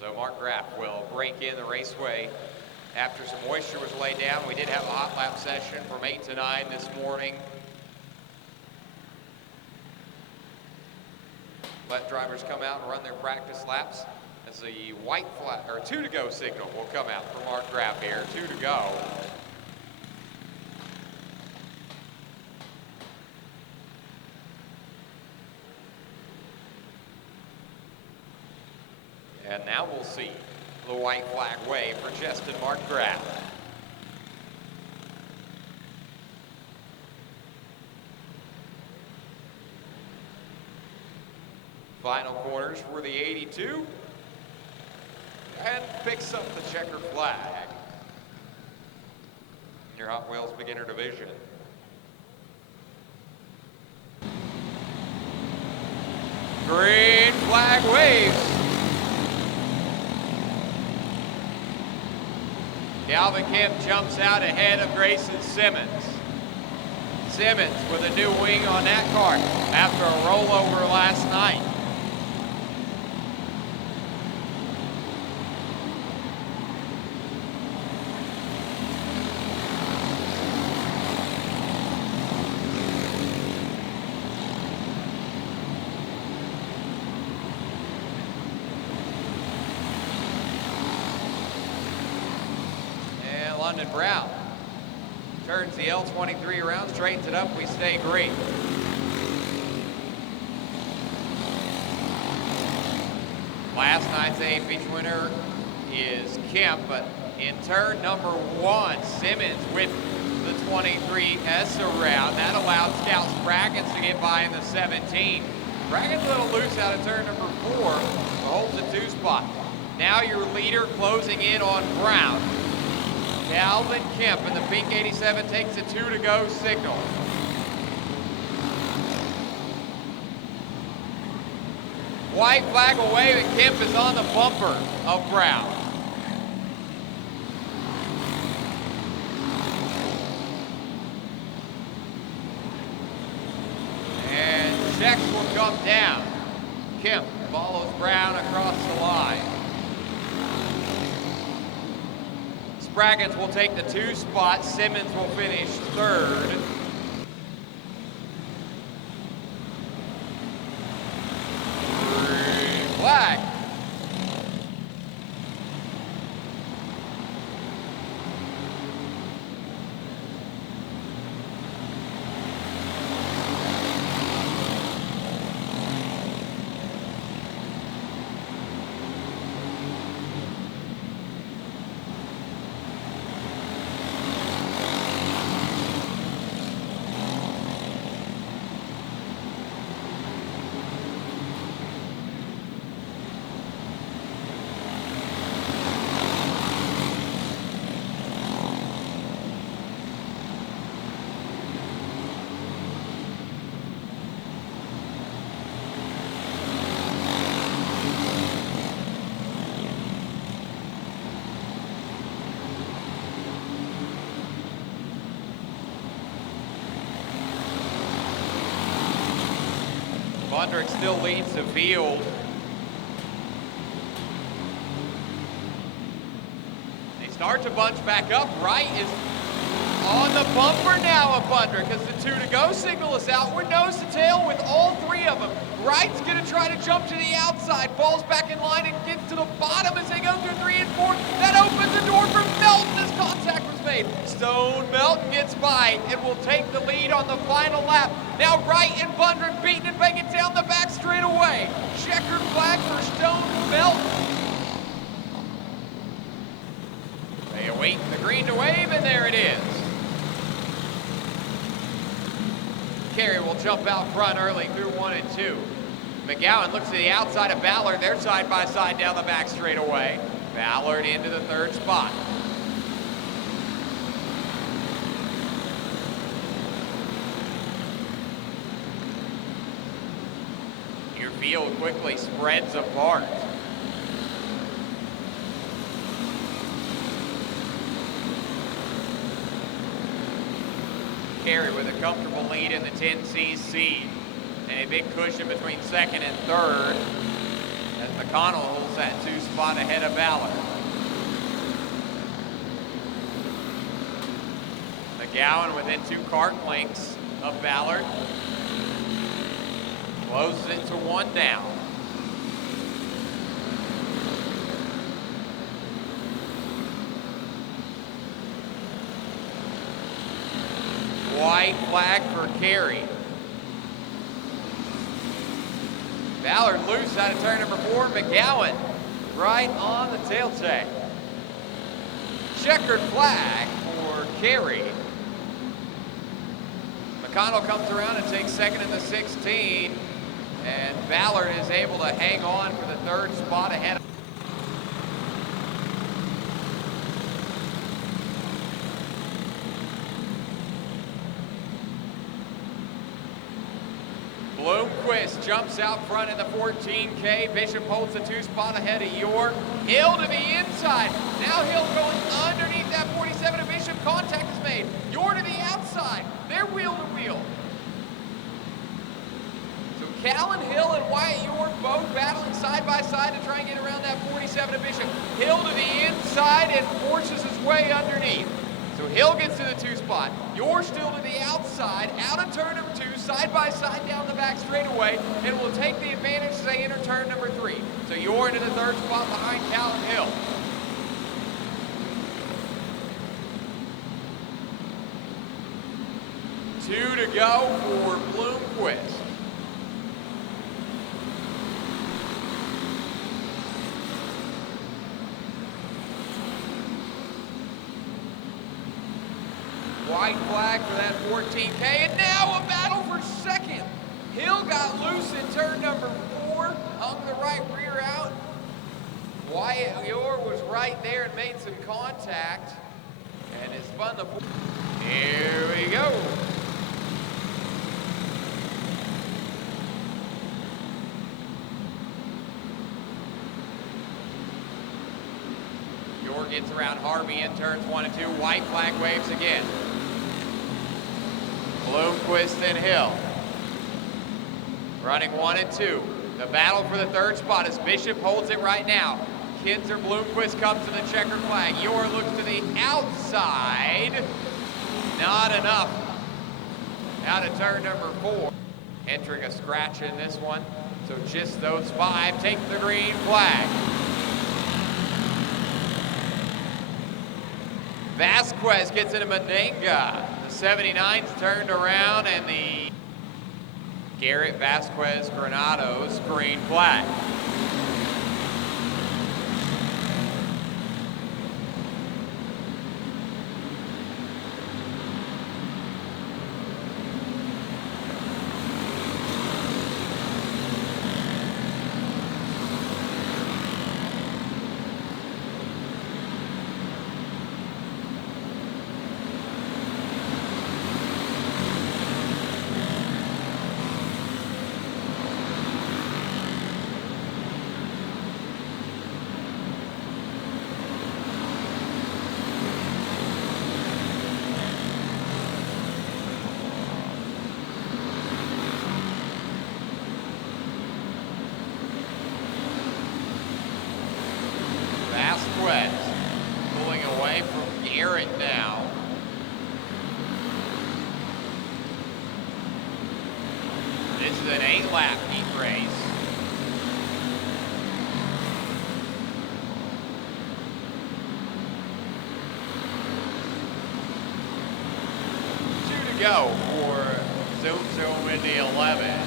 So Mark Graff will break in the raceway after some moisture was laid down. We did have a hot lap session from 8 to 9 this morning. Let drivers come out and run their practice laps as the white flag, or 2 to go signal will come out for Mark Graff here. 2 to go. And now we'll see the white flag wave for Justin Mark Graff. Final corners for the 82. And picks up the checker flag. Your Hot Wheels beginner division. Green flag waves. Calvin Kemp jumps out ahead of Grayson Simmons. Simmons with a new wing on that Kart after a rollover last night. London Brown turns the L23 around, straightens it up, we stay green. Last night's A-Feature winner is Kemp, but in turn number 1, Simmons with the 23S around. That allowed Scout Spraggins to get by in the 17. Spraggins a little loose out of turn number 4, but holds the 2 spot. Now your leader closing in on Brown. Calvin Kemp in the pink 87 takes a 2 to go signal. White flag away, and Kemp is on the bumper of Brown. And checks will come down. Kemp follows Brown across the line. Spraggins will take the 2 spot. Simmons will finish 3rd. Green flag. Vondrick still leads the field. They start to bunch back up. Wright is on the bumper now of Vondrick as the 2 to go signal is out. We're nose to tail with all 3 of them. Wright's gonna try to jump to the outside, falls back in line and gets to the bottom as they go through 3 and 4. That opens the door for Melton as contact was made. Stone Melton gets by and will take the lead on the final lap. Now Wright and Vondrick beating and banging down the back straightaway. Checkered flag for Stone Melton. They await the green to wave, and there it is. Carey will jump out front early through 1 and 2. McGowan looks to the outside of Ballard. They're side by side down the back straightaway. Ballard into the 3rd spot. Your field quickly spreads apart. Carey with a comfortable lead in the 10cc and a big cushion between 2nd and 3rd as McConnell holds that 2 spot ahead of Ballard. McGowan within 2 kart lengths of Ballard. Closes it to 1 down. White flag for carry. Ballard loose out of turn number 4. McGowan right on the tail tag. Checkered flag for carry. McConnell comes around and takes second in the 16. And Ballard is able to hang on for the 3rd spot ahead. Bloomquist jumps out front in the 14K. Bishop holds the 2 spot ahead of York. Hill to the inside. Now Hill going underneath that 47 of Bishop. Contact is made. York to the outside. They're wheel to wheel. So Callan Hill and Wyatt York both battling side by side to try and get around that 47 of Bishop. Hill to the inside and forces his way underneath. So Hill gets to the 2 spot. York still to the outside, out of turn number 2, side by side down the back straightaway, and will take the advantage as they enter turn number 3. So York into the 3rd spot behind Callan Hill. Two to go for Bloomquist. White flag for that 14K, and now a battle for second. Hill got loose in turn number 4, hung the right rear out. Wyatt York was right there and made some contact, and it spun the. Here we go. York gets around Harvey in turns 1 and 2. White flag waves again. Bloomquist and Hill running 1 and 2. The battle for the 3rd spot as Bishop holds it right now. Kinzer Bloomquist comes to the checkered flag. York looks to the outside. Not enough. Out of turn number 4. Entering a scratch in this one. So just those 5 take the green flag. Vasquez gets into Mendenga. The 79's turned around and the Garrett Vasquez Granados green flag. Vasquez pulling away from Garrett now. This is an 8-lap heat race. Two to go for Zoom Zoom in the 11.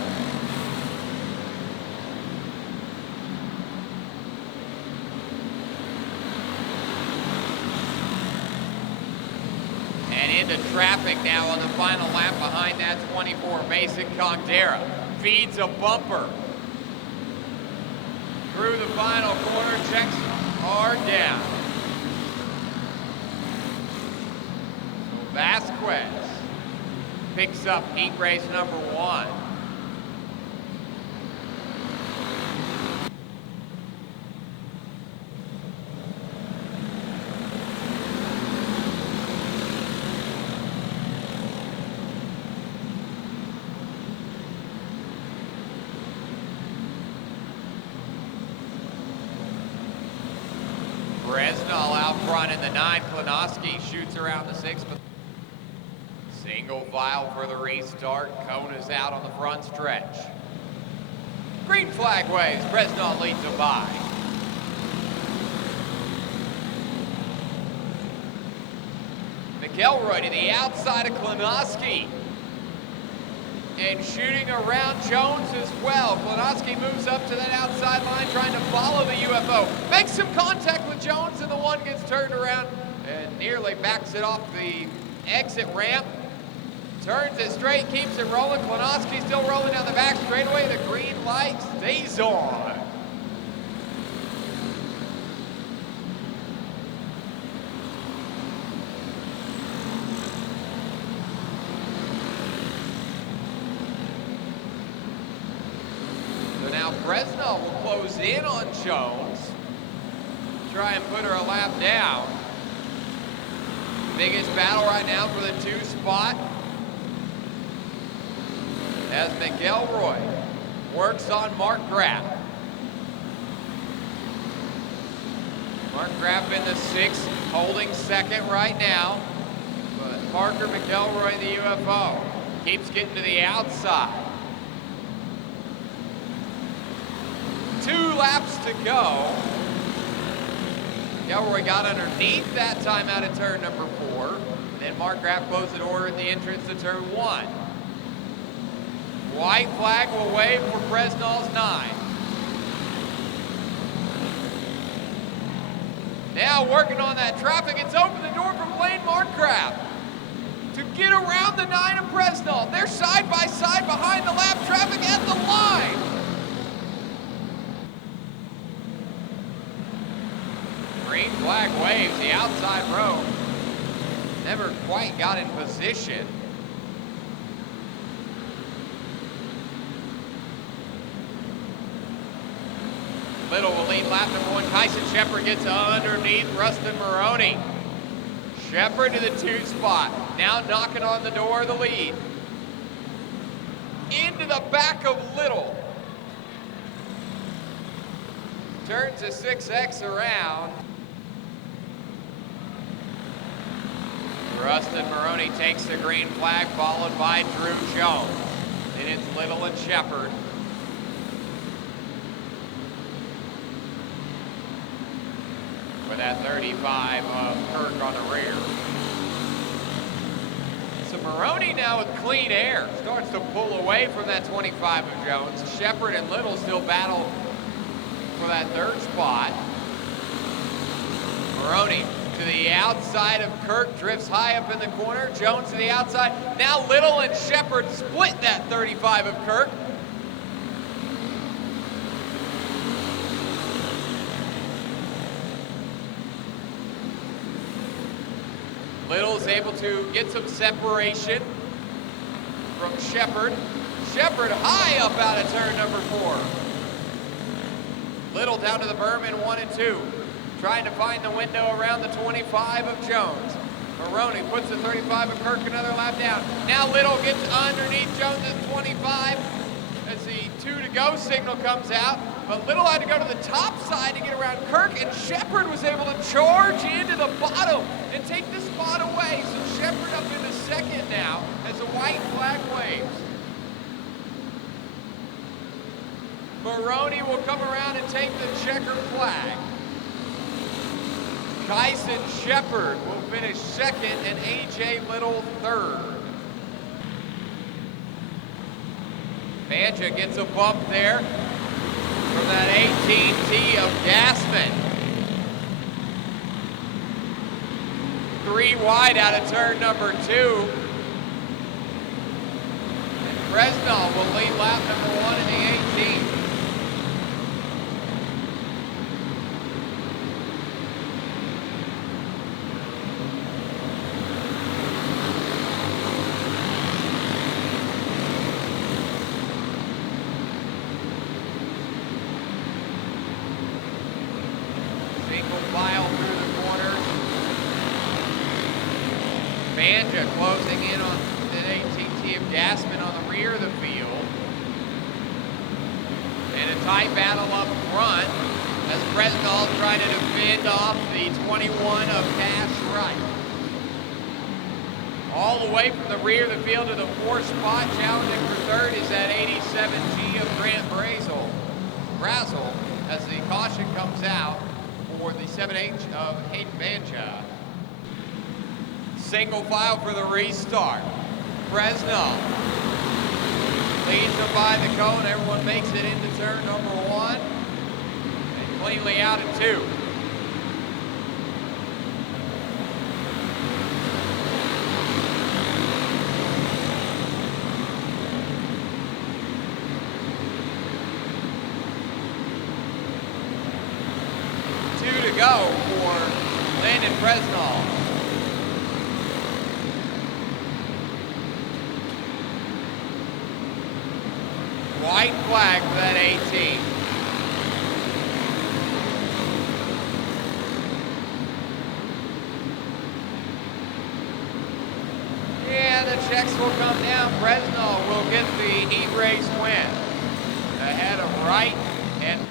Into traffic now on the final lap behind that 24. Mason Congdera feeds a bumper. Through the final corner, checks hard down. Vasquez picks up heat race number 1. Fresno out front in the 9. Klinoski shoots around the 6. Single file for the restart. Kona's out on the front stretch. Green flag waves. Fresno leads a by. McElroy to the outside of Klinoski. And shooting around Jones as well. Klinoski moves up to that outside line trying to follow the UFO. Makes some contact with Jones and the one gets turned around and nearly backs it off the exit ramp. Turns it straight, keeps it rolling. Klinoski still rolling down the back straightaway. The green light stays on. So now Fresno will close in on Jones. Try and put her a lap down. Biggest battle right now for the 2 spot. As McElroy works on Mark Graff. Mark Graff in the 6th, holding second right now. But Parker McElroy, the UFO, keeps getting to the outside. 2 laps to go. McElroy got underneath that time out of turn number 4. Then Mark Graff closed the door at the entrance to turn 1. White flag will wave for Fresno's 9. Now working on that traffic, it's opened the door for Blaine Markgraf to get around the 9 of Fresno. They're side by side behind the lap traffic at the line. Green flag waves, the outside row. Never quite got in position. Little will lead lap number 1. Tyson Shepard gets underneath Rustin Maroney. Shepard to the 2 spot. Now knocking on the door of the lead. Into the back of Little. Turns the 6X around. Rustin Maroney takes the green flag, followed by Drew Jones. Then it's Little and Shepard. With that 35 of Kirk on the rear. So Maroney now with clean air starts to pull away from that 25 of Jones. Shepard and Little still battle for that 3rd spot. Maroney to the outside of Kirk, drifts high up in the corner. Jones to the outside. Now Little and Shepard split that 35 of Kirk. Little's able to get some separation from Shepard. Shepard high up out of turn number 4. Little down to the berm in 1 and 2. Trying to find the window around the 25 of Jones. Maroney puts the 35 of Kirk another lap down. Now Little gets underneath Jones at 25 as the 2 to go signal comes out. But Little had to go to the top side to get around Kirk, and Shepard was able to charge into the bottom and take the spot away. So Shepard up into 2nd now as the white flag waves. Maroney will come around and take the checker flag. Tyson Shepard will finish 2nd and AJ Little 3rd. Banja gets a bump there from that 18T of Gassman. 3 wide out of turn number 2. And Fresno will lead lap number 1 in the 18. Banja closing in on an 18T of Gassman on the rear of the field. And a tight battle up front as Fresno trying to defend off the 21 of Cash Wright. All the way from the rear of the field to the 4th spot, challenging for 3rd is that 87G of Grant Brazel, as the caution comes out for the 7H of Hayden Bancha. Single file for the restart. Fresno leads them by the cone. Everyone makes it into turn number 1 and cleanly out at 2. To go for Landon Fresno. White flag for that 18. Yeah, the checks will come down. Fresno will get the heat race win. Ahead of Wright and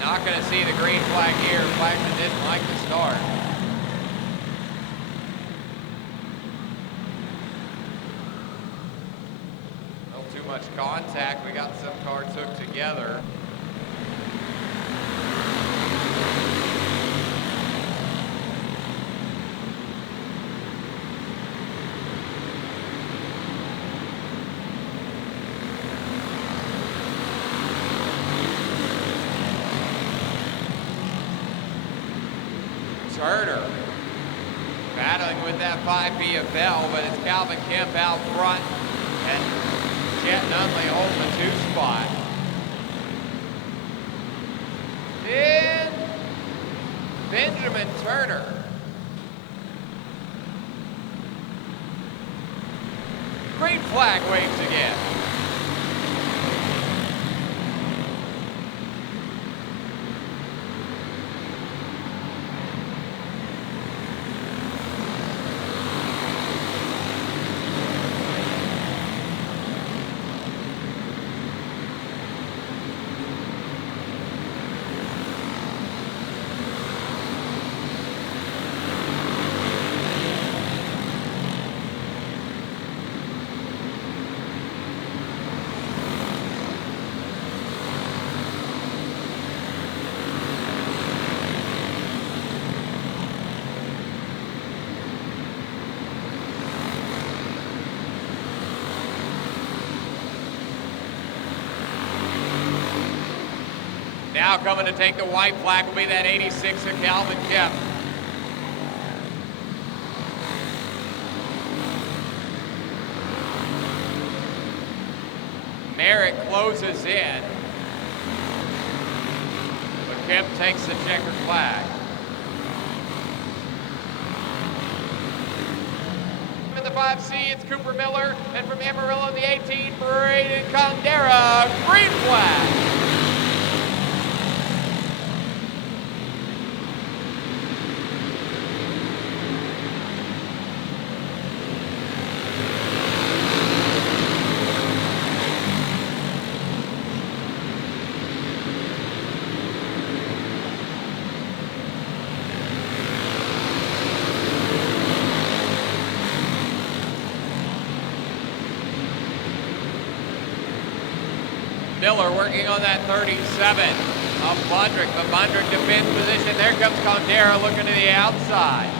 not going to see the green flag here. Flagman didn't like the start. Not too much contact. We got some cars hooked together. Turner battling with that 5B of Bell, but it's Calvin Kemp out front and Jet Nunley holding the 2 spot. Then Benjamin Turner. Green flag waves again. Now coming to take the white flag will be that 86 of Calvin Kemp. Merritt closes in, but Kemp takes the checkered flag. In the 5C, it's Cooper Miller, and from Amarillo, the 18, Braden Condera, green flag. Miller working on that 37 of Vondrick, but Vondrick defends position. There comes Condera looking to the outside.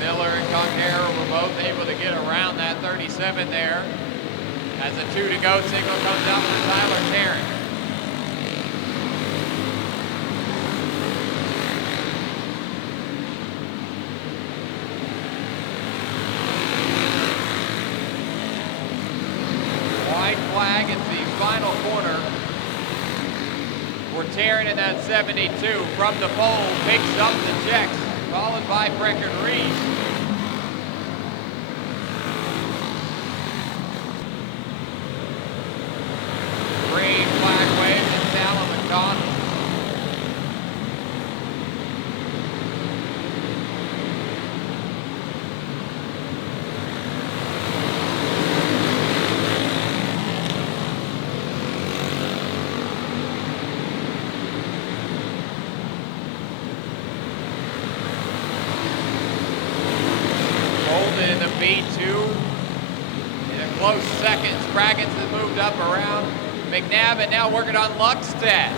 Miller and Condera were both able to get around that 37 there as a 2 to go signal comes out for Tyler Tarrant. White flag at the final corner for Tarrant in that 72 from the pole, picks up the checks, followed by Brecken Reese. Adams has moved up around McNabb and now working on Luckstead.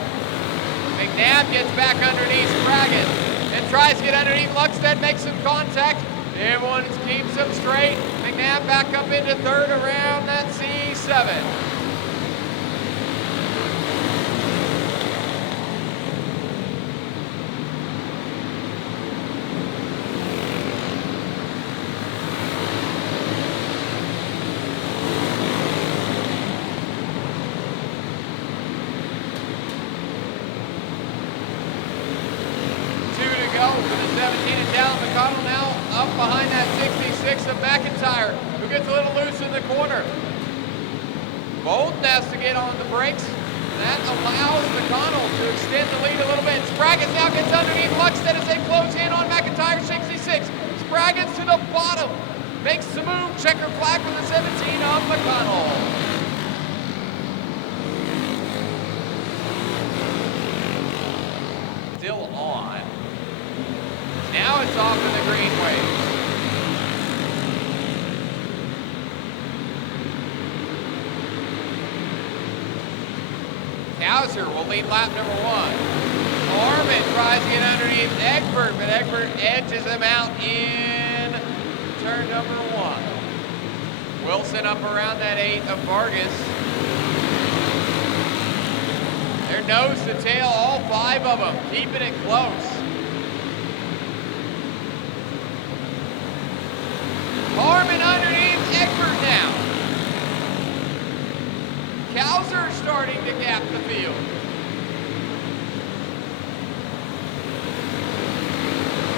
McNabb gets back underneath Spraggett and tries to get underneath Luckstead, makes some contact. Everyone keeps him straight. McNabb back up into third around that C7. Behind that 66 of McIntyre, who gets a little loose in the corner. Boulden has to get on the brakes. That allows McConnell to extend the lead a little bit. Spraggett now gets underneath Luckstead as they close in on McIntyre 66. Spraggett's to the bottom. Makes the move. Checker flag for the 17 of McConnell. Still on. Now it's off in the green wave. Hauser will lead lap number 1. Harmon tries to get underneath Egbert, but Egbert edges him out in turn number 1. Wilson up around that 8 of Vargas. They're nose to tail, all 5 of them, keeping it close. Harmon underneath Egbert now. Kauser starting to gap the field.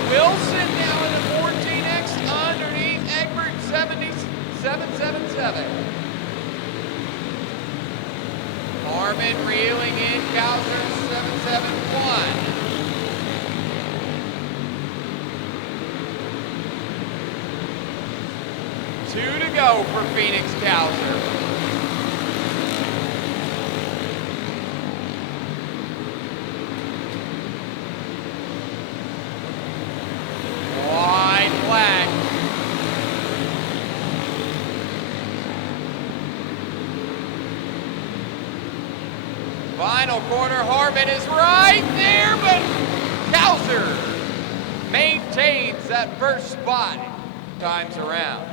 Wilson now in the 14X underneath Egbert 77.77. Harmon reeling in Kauser 7.71. Two to go for Phoenix Kauser. Wide flag. Final corner, Harmon is right there, but Kauser maintains that first spot times around.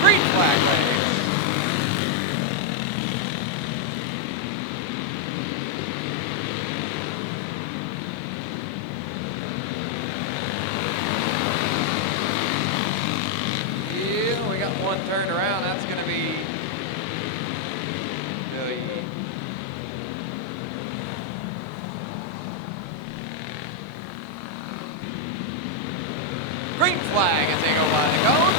Green flag, ladies. Yeah, we got one turned around. That's going to be the green flag as they go by the cone.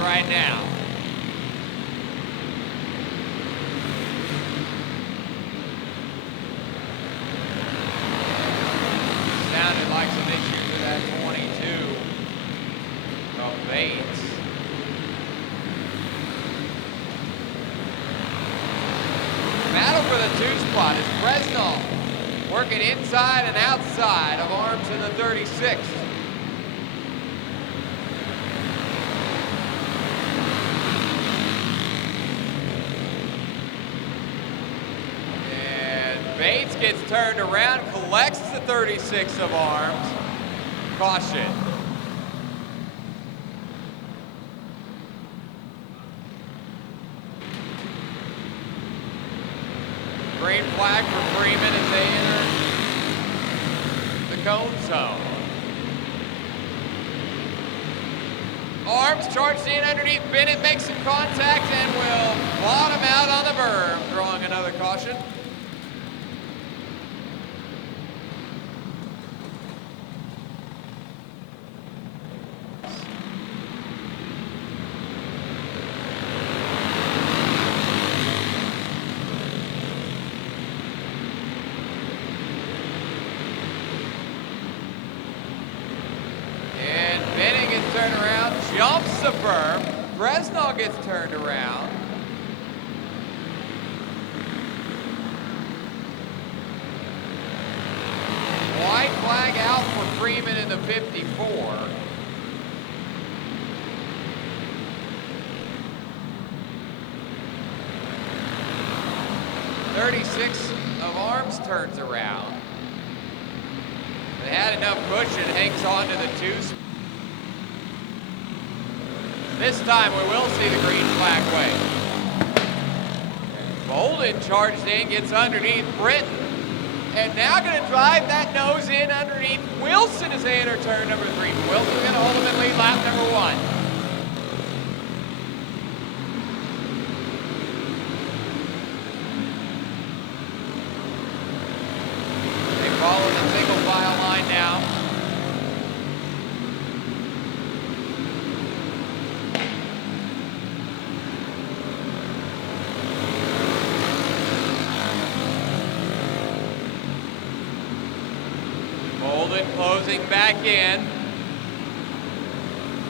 Right now. Sounded like some issue with that 22 of Bates. Battle for the 2 spot is Fresno working inside and outside of Arms in the 36. Bates gets turned around, collects the 36 of Arms. Caution. Green flag for Freeman as they enter the cone zone. Arms charged in underneath Bennett, makes some contact and will bottom out on the berm, drawing another caution. turn around, jumps the berm. Fresno gets turned around. White flag out for Freeman in the 54. .36 of Arms turns around. They had enough cushion, hangs on to the 2. This time we will see the green flag wave. Boulden charged in, gets underneath Britton, and now gonna drive that nose in underneath Wilson as they enter turn number 3. Wilson's gonna hold him in lead lap number 1. Follow the single file line now. Boulden closing back in.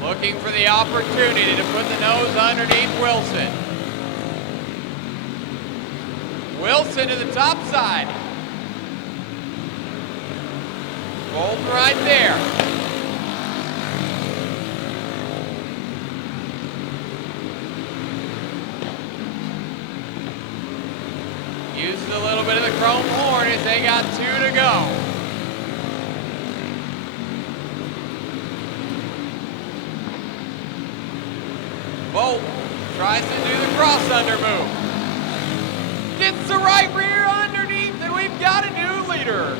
Looking for the opportunity to put the nose underneath Wilson. Wilson to the top side. Boulden right there. Uses a little bit of the chrome horn as they got 2 to go. Boulden tries to do the cross under move. Gets the right rear underneath, and we've got a new leader.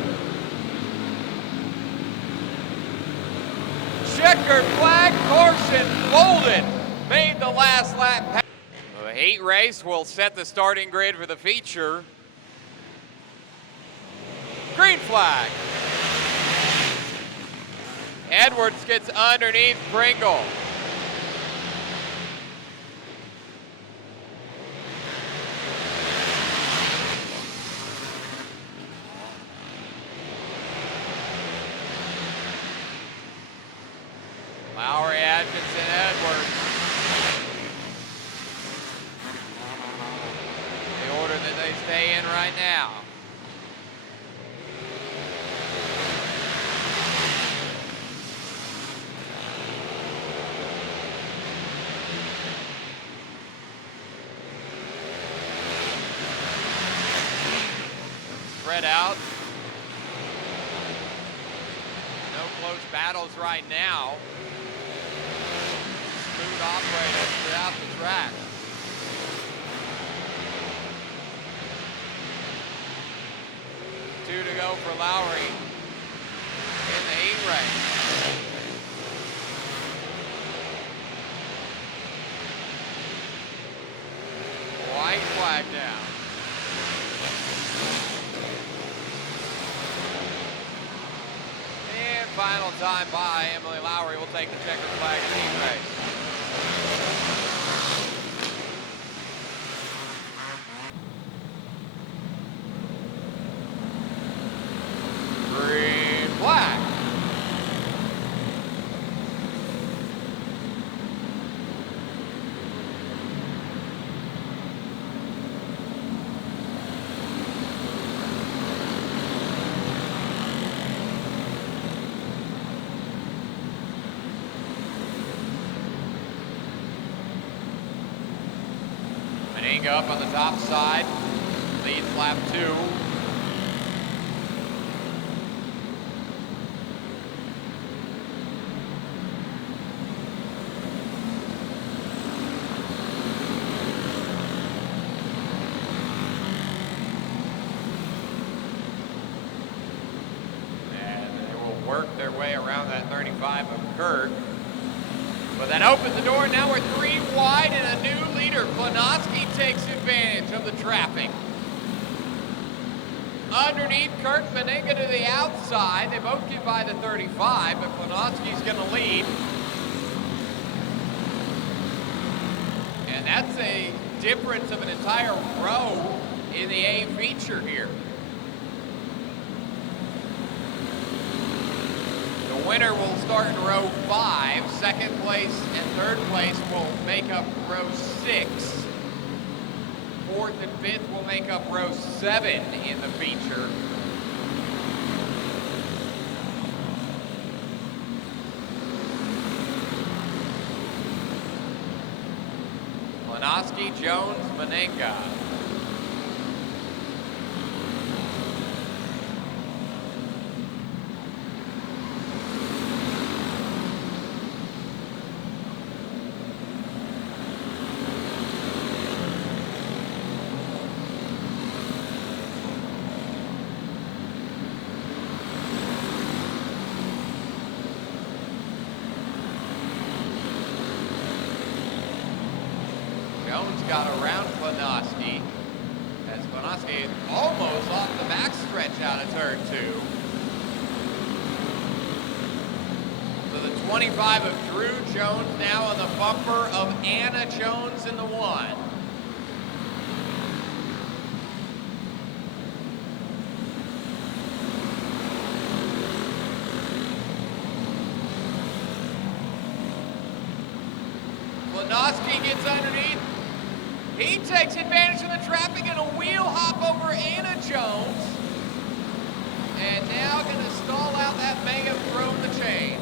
Checkered flag caution. Boulden made the last lap. The heat race will set the starting grid for the feature. Green flag. Edwards gets underneath Pringle. Lowry, Atkinson, Edwards. The order that they stay in right now. Spread out. No close battles right now. Smooth operators throughout the track. Two to go for Lowry in the heat race. White flag down. And final time by Emily Lowry will take the checkered flag in the heat race. Green flag. Meninga up on the top side, leads lap 2. Work their way around that 35 of Kurt. But that opens the door, and now we're 3 wide and a new leader. Klonoski takes advantage of the traffic. Underneath Kurt, Meninga to the outside. They both get by the 35, but Klonoski's gonna lead. And that's a difference of an entire row in the A feature here. winner will start in row 5. Second place and third place will make up row 6. Fourth and fifth will make up row 7 in the feature. Lanoski, Jones, Menenga. Jones got around Klanoski, as Klanoski is almost off the back stretch out of turn 2. So the 25 of Drew Jones now on the bumper of Anna Jones in the 1. Klanoski gets underneath. He takes advantage of the traffic and a wheel hop over Anna Jones. And now going to stall out that may have thrown the chain.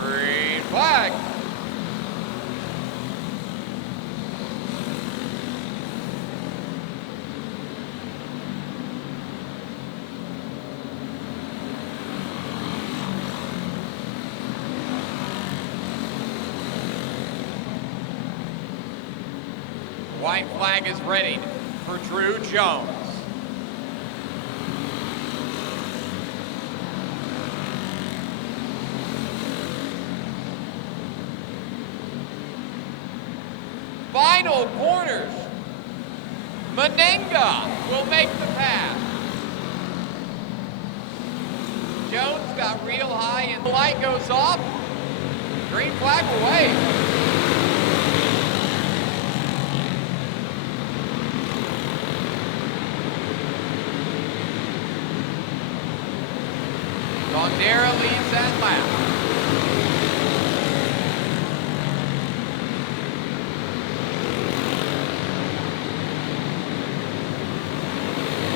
Green flag. White flag is ready for Drew Jones. Final corners. Menenga will make the pass. Jones got real high and the light goes off. Green flag will wave. Vondrick leads that lap.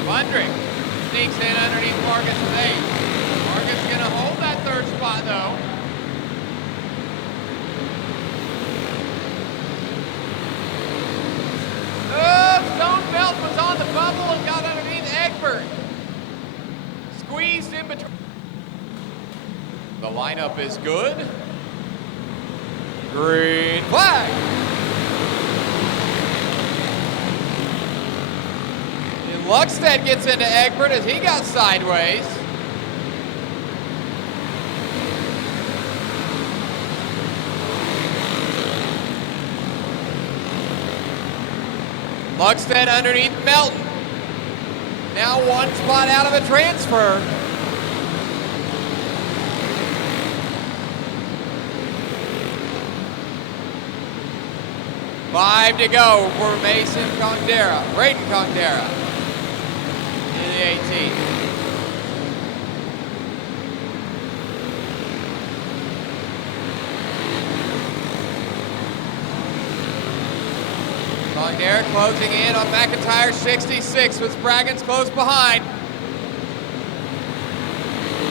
Vondrick sneaks in underneath Vargas with 8. Vargas gonna hold that third spot though. Stone Belt was on the bubble and got underneath Egbert. Squeezed in between. The lineup is good. Green flag. And Luckstead gets into Egbert as he got sideways. Luckstead underneath Melton. Now one spot out of a transfer. Five to go for Mason Congdera, Braden Congdera in the 18th. Congdera closing in on McIntyre 66 with Spraggins close behind.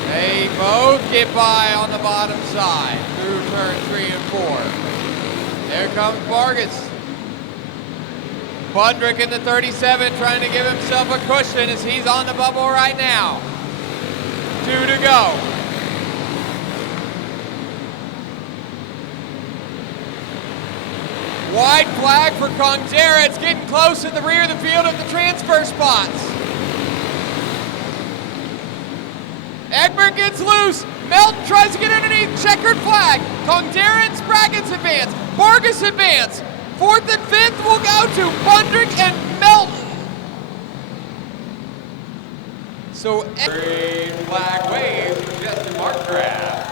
They both get by on the bottom side through turn 3 and 4. There comes Vargas. Vondrick in the 37 trying to give himself a cushion as he's on the bubble right now. 2 to go. Wide flag for Congdera. It's getting close in the rear of the field at the transfer spots. Egbert gets loose. Melton tries to get underneath. Checkered flag. Congdera and Spraggins advance. Vargas advance. 4th and 5th will go to Vondrick and Melton. So green flag waves for Justin Markgraf.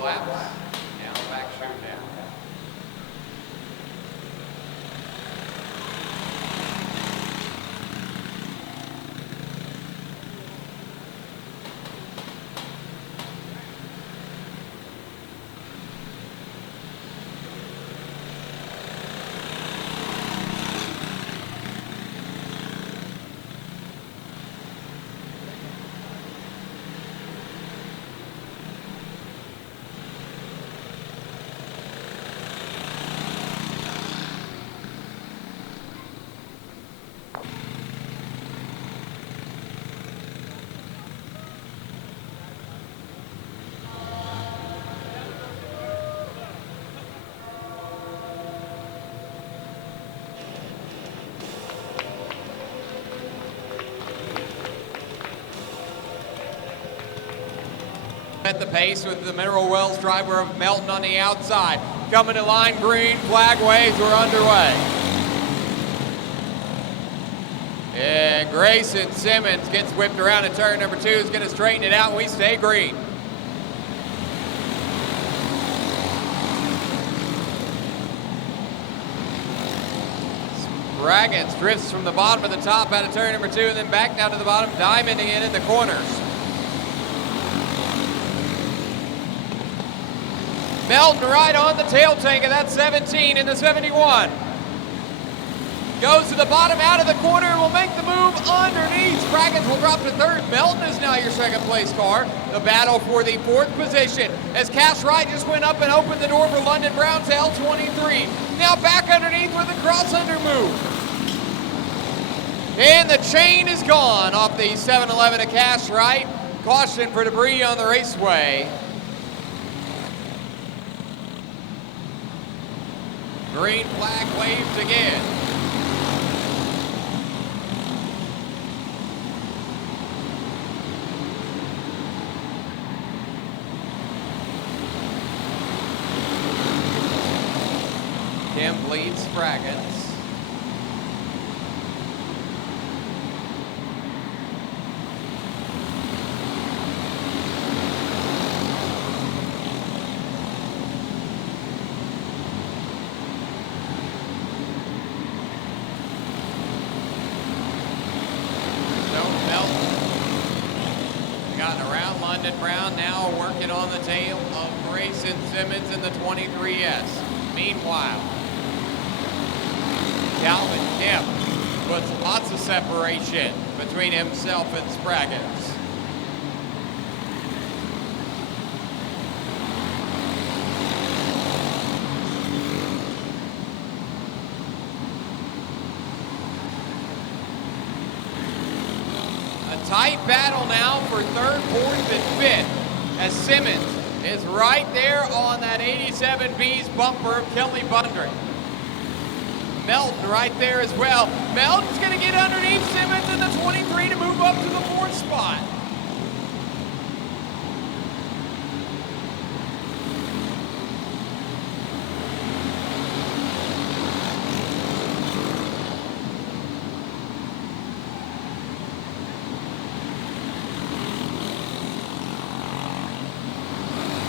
laps. Now back shooting down. At the pace with the Mineral Wells driver of Melton on the outside. Coming to line green, flag waves, we're underway. And Grayson Simmons gets whipped around in turn number 2, is gonna straighten it out, and we stay green. Spraggins drifts from the bottom of the top out of turn number 2, and then back down to the bottom, diamonding in the corners. Melton right on the tail tank of that 17 in the 71. Goes to the bottom out of the corner and will make the move underneath. Spraggins will drop to third. Melton is now your second place car. The battle for the 4th position as Cash Wright just went up and opened the door for London Brown's L23. Now back underneath with a cross under move. And the chain is gone off the 711 of Cash Wright. Caution for debris on the raceway. Green flag waves again. Kemp leads Spraggins. Brown now working on the tail of Grayson Simmons in the 23S. Meanwhile, Calvin Kemp puts lots of separation between himself and Spraggins. Tight battle now for 3rd, 4th, and 5th as Simmons is right there on that 87B's bumper of Kelly Vondrick. Melton right there as well. Melton's going to get underneath Simmons in the 23 to move up to the 4th spot.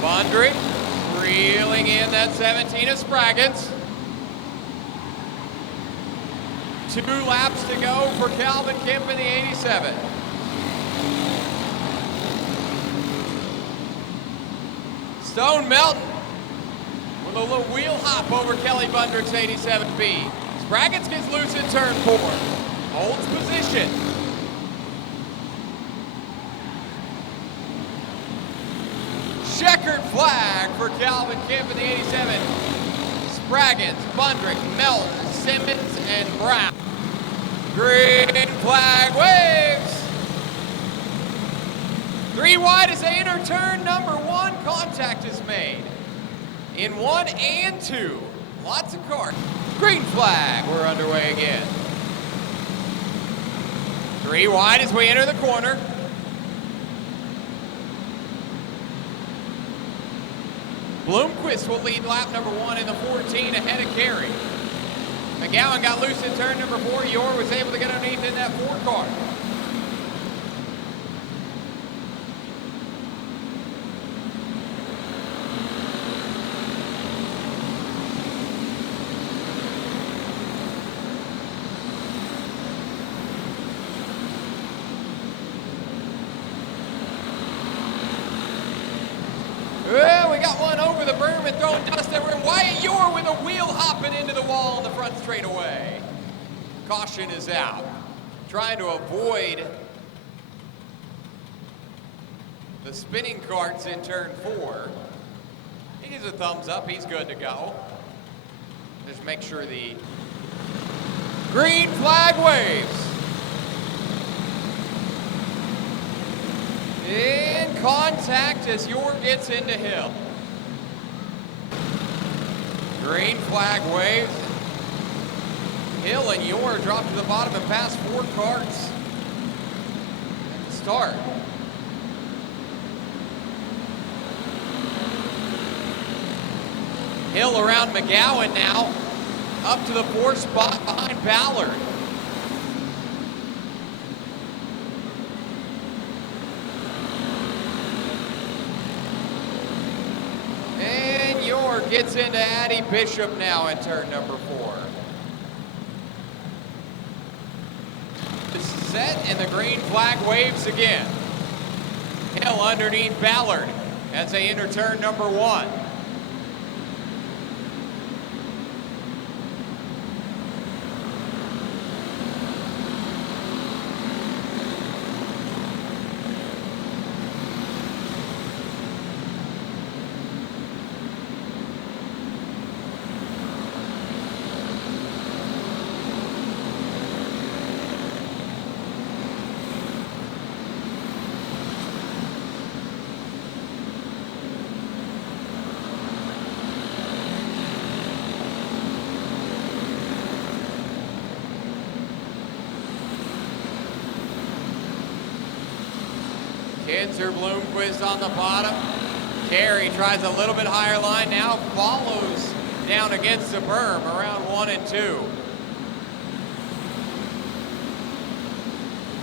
Vondrick reeling in that 17 of Spraggins. 2 laps to go for Calvin Kemp in the 87. Stone Melton with a little wheel hop over Kelly Vondrick's 87B. Spraggins gets loose in turn 4. Holds position. Checkered flag for Calvin Kemp in the 87. Spraggins, Vondrick, Melton, Simmons, and Brown. Green flag waves. 3 wide as they enter turn number 1. Contact is made in 1 and 2. Lots of cars. Green flag. We're underway again. 3 wide as we enter the corner. Bloomquist will lead lap number 1 in the 14 ahead of Carey. McGowan got loose in turn number 4. Yor was able to get underneath in that 4 car. run over the berm and throwing dust everywhere. And Wyatt Ure with a wheel hopping into the wall on the front straightaway. Caution is out. Trying to avoid the spinning carts in turn 4. He gives a thumbs up, he's good to go. Just make sure the green flag waves. In contact as Ure gets into Hill. Green flag waves. Hill and Ure drop to the bottom and pass 4 carts at the start. Hill around McGowan now, up to the 4th spot behind Ballard. And Ure gets into Addy Bishop now in turn number 4. Set and the green flag waves again. Hill underneath Ballard as they enter turn number 1. Kinzer Bloomquist on the bottom. Carey tries a little bit higher line now, follows down against the berm around 1 and 2.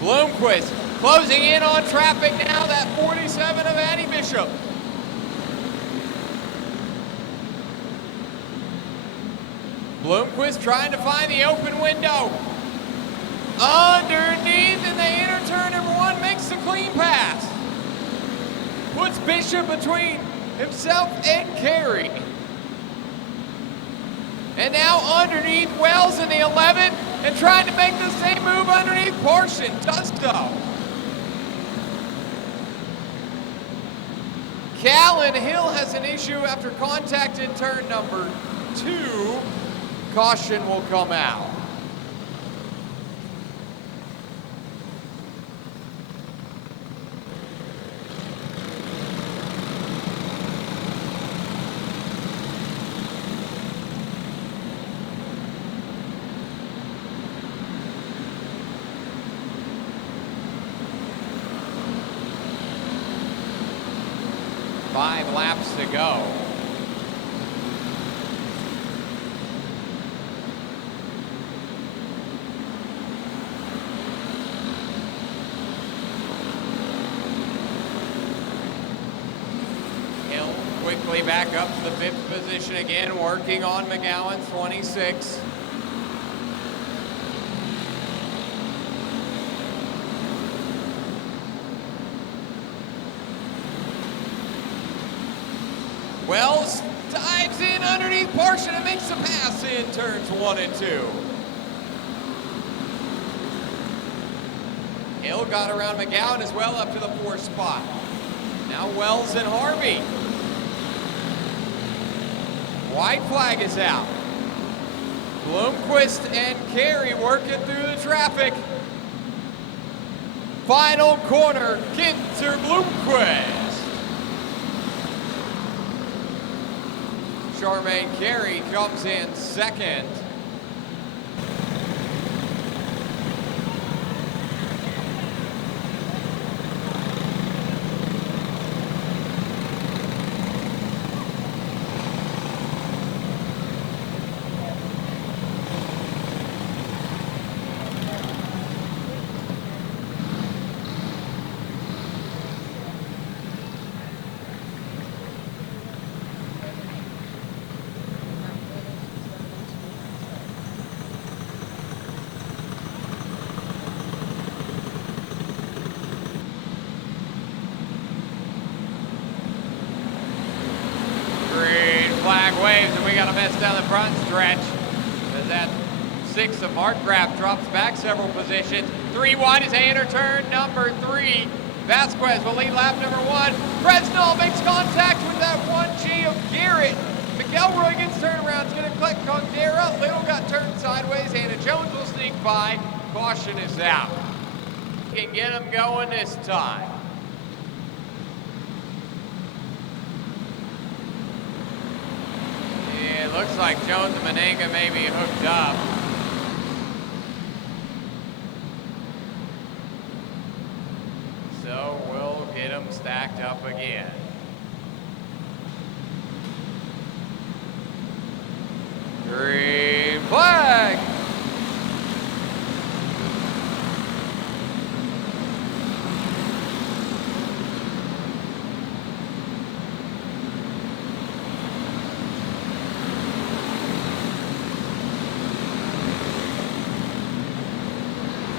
Bloomquist closing in on traffic now, that 47 of Addy Bishop. Bloomquist trying to find the open window. Underneath, and they enter turn number 1, makes the clean pass. Puts Bishop between himself and Carey. And now underneath Wells in the 11, and trying to make the same move underneath Parson. Does so. Callan Hill has an issue after contact in turn number 2. Caution will come out. Five laps to go. Hill quickly back up to the 5th position again, working on McGowan, 26. Wells dives in underneath Parson and makes the pass in turns 1 and 2. Hill got around McGowan as well up to the 4th spot. Now Wells and Harvey. White flag is out. Bloomquist and Carey working through the traffic. Final corner, Kinzer Bloomquist. Charmaine Carey comes in 2nd. flag waves, and we got a mess down the front stretch. As that 6 of Markgraf drops back several positions. 3 wide is Hander turn number 3. Vasquez will lead lap number 1. Fresno makes contact with that 1G of Garrett. McElroy gets turned around. It's going to collect Congdera. Little got turned sideways. Hannah Jones will sneak by. Caution is out. Can get him going this time. It looks like Jones and Menenga may be hooked up. So we'll get them stacked up again. Green flag!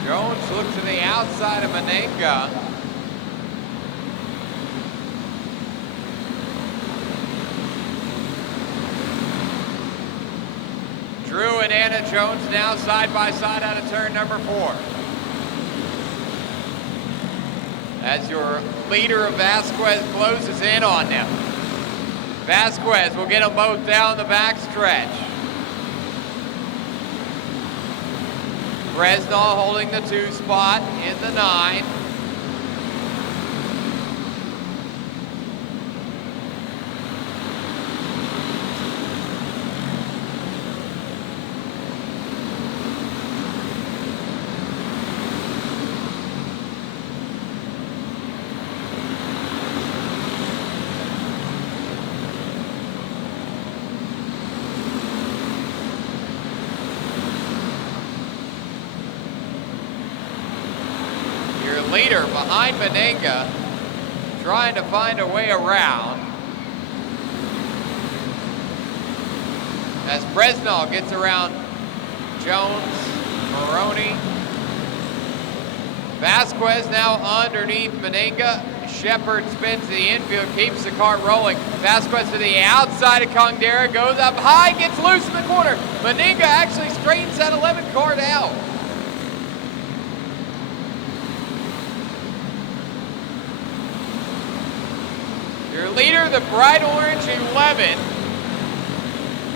Jones looks to the outside of Menenga. Drew and Anna Jones now side by side out of turn number 4. As your leader of Vasquez closes in on them. Vasquez will get them both down the back stretch. Fresno holding the 2 spot in the 9. Leader behind Menenga, trying to find a way around. As Fresno gets around Jones, Maroney. Vasquez now underneath Menenga. Shepard spins to the infield, keeps the car rolling. Vasquez to the outside of Congdera, goes up high, gets loose in the corner. Menenga actually straightens that 11 car out. Your leader, the bright orange 11,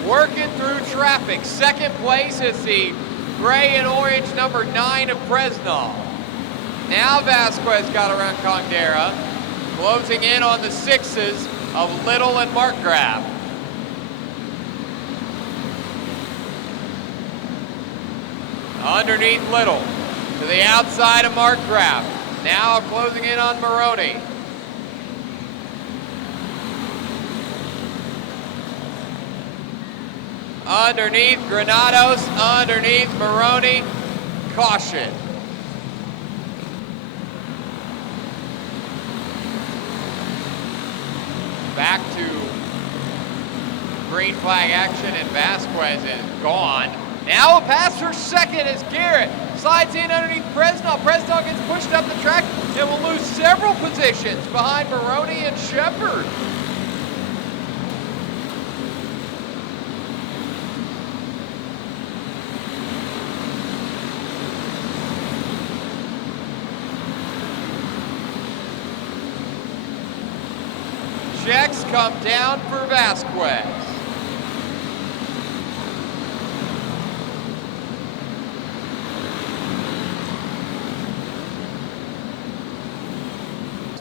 working through traffic. Second place is the gray and orange number 9 of Fresno. Now Vasquez got around Congdera, closing in on the 6s of Little and Markgraf. Underneath Little, to the outside of Markgraf. Now closing in on Maroney. Underneath Granados, underneath Maroney, caution. Back to green flag action, and Vasquez is gone. Now a pass for second as Garrett slides in underneath Fresno. Fresno gets pushed up the track and will lose several positions behind Maroney and Shepard. Checks come down for Vasquez.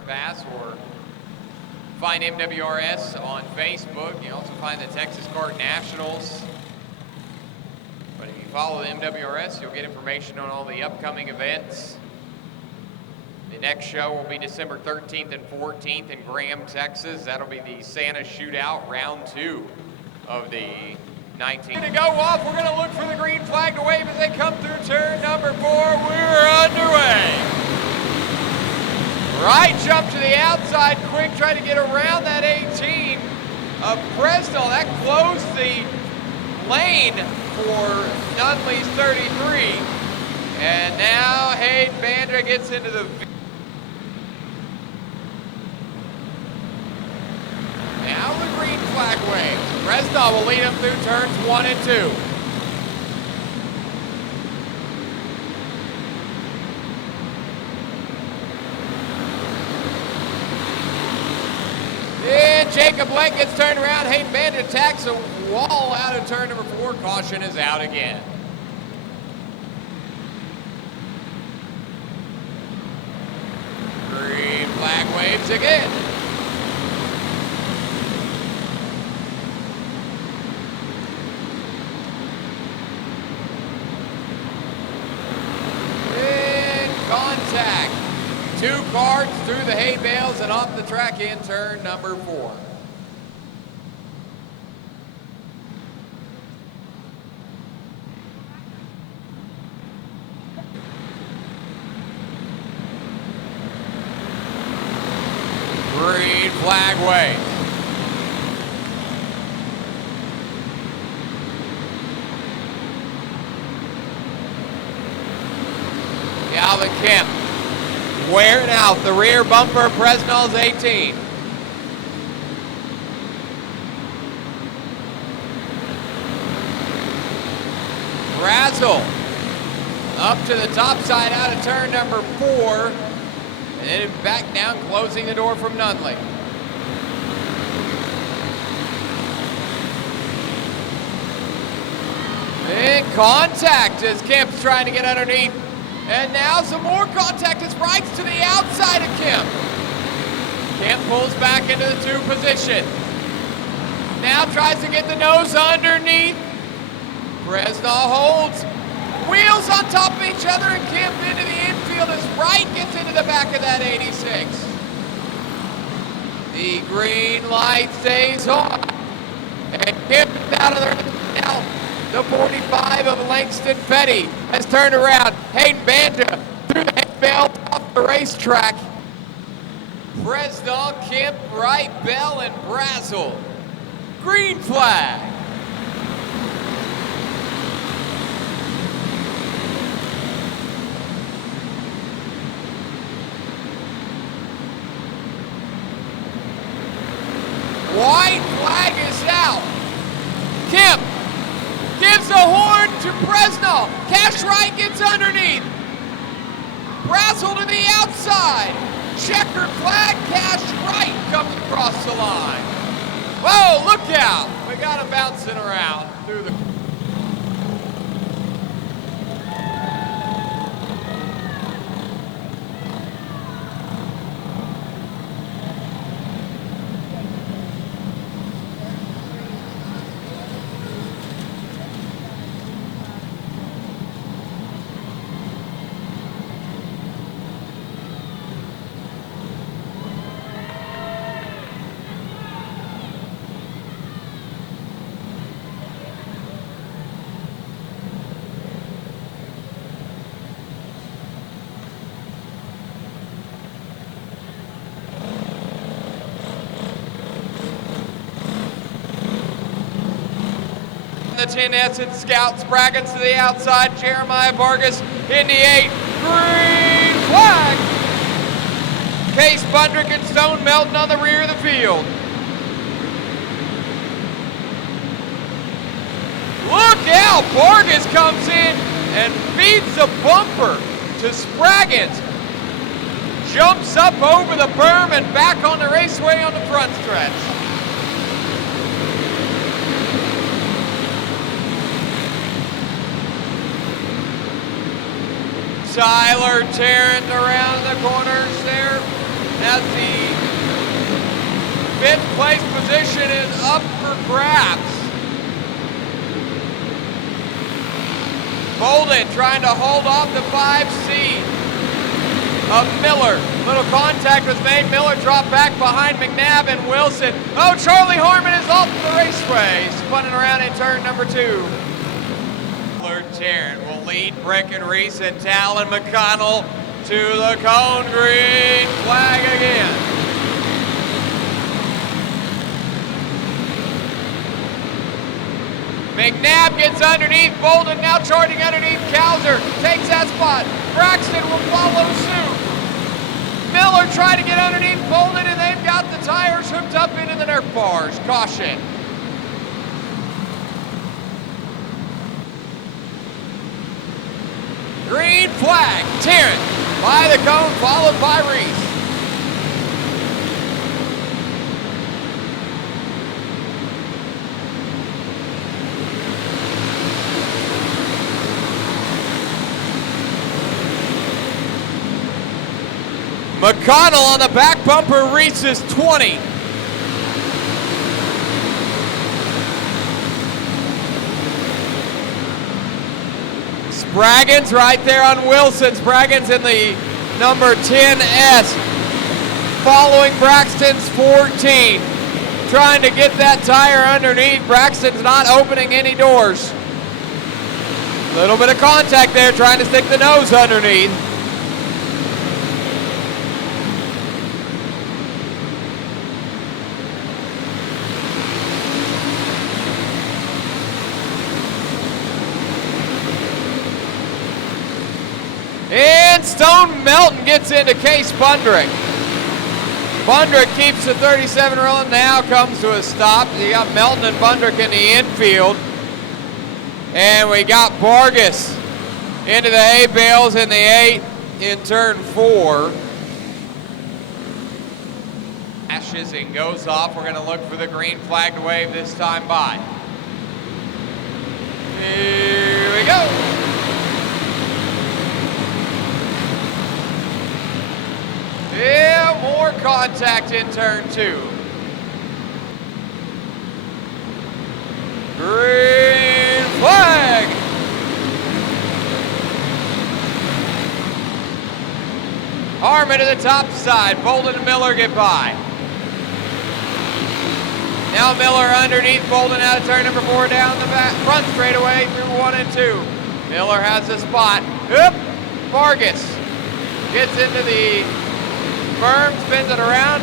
Pass or find MWRS on Facebook. You can also find the Texas Kart Nationals. But if you follow the MWRS, you'll get information on all the upcoming events. The next show will be December 13th and 14th in Graham, Texas. That'll be the Santa Shootout, round 2 of the 19th. To go off, we're gonna look for the green flag to wave as they come through turn number 4. We're underway. Right jump to the outside, quick, try to get around that 18 of Fresno. That closed the lane for Nunley's 33. And now Hayden Vondrick gets into the now the green flag waves. Fresno will lead him through turns 1 and 2. And Jacob Blake gets turned around. Hayden Bandit attacks a wall out of turn number 4. Caution is out again. Green flag waves again. And contact. 2 carts through the hay bales and off the track in turn number 4. Green flag waves. Calvin Kemp wearing out the rear bumper of Fresno's 18. Brazel up to the top side out of turn number 4. And then back down, closing the door from Nunley. Big contact as Kemp's trying to get underneath. And now some more contact as Wright's to the outside of Kemp. Kemp pulls back into the 2 position. Now tries to get the nose underneath. Fresno holds. Wheels on top of each other and Kemp into the infield as Wright gets into the back of that 86. The green light stays on. And Kemp is out of there now. The 45 of Langston Petty has turned around. Hayden Banda through the hay bale off the racetrack. Fresno, Kemp, Wright, Bell, and Brazel. Green flag. White flag is out. Kemp gives the horn to Fresno. Cash Wright gets underneath. Brazel to the outside. Checkered flag. Cash Wright comes across the line. Whoa, look out. We got him bouncing around through the... The 10 Essence Scouts, Braggins to the outside, Jeremiah Vargas in the 8. Green flag! Case Vondrick and Stone Melton on the rear of the field. Look out! Vargas comes in and feeds the bumper to Spraggins. Jumps up over the berm and back on the raceway on the front stretch. Tyler Tarrant around the corners there as the 5th place position is up for grabs. Boulden trying to hold off the 5C of Miller. Little contact was made. Miller dropped back behind McNabb and Wilson. Oh, Charlie Harmon is off the raceway, spinning around in turn number 2. Tarrant will lead Breckenreese and Talon McConnell to the cone. Green flag again. McNabb gets underneath. Boulden now charging underneath. Cowser takes that spot. Braxton will follow suit. Miller trying to get underneath Boulden, and they've got the tires hooked up into the Nerf bars. Caution. Green flag, Tarrant by the cone, followed by Reese. McConnell on the back bumper, Reese's 20. Spraggins right there on Wilson. Spraggins in the number 10S, following Braxton's 14. Trying to get that tire underneath. Braxton's not opening any doors. Little bit of contact there, trying to stick the nose underneath. And Stone Melton gets into Case Vondrick. Vondrick keeps the 37 rolling, now comes to a stop. You got Melton and Vondrick in the infield. And we got Vargas into the hay bales in the 8 in turn 4. Ashes and goes off. We're gonna look for the green flag to wave this time by. Here we go. Yeah, more contact in turn 2. Green flag. Harmon to the top side. Boulden and Miller get by. Now Miller underneath Boulden out of turn number 4 down the back front straightaway through 1 and 2. Miller has a spot. Oop. Vargas gets into the berm, spins it around,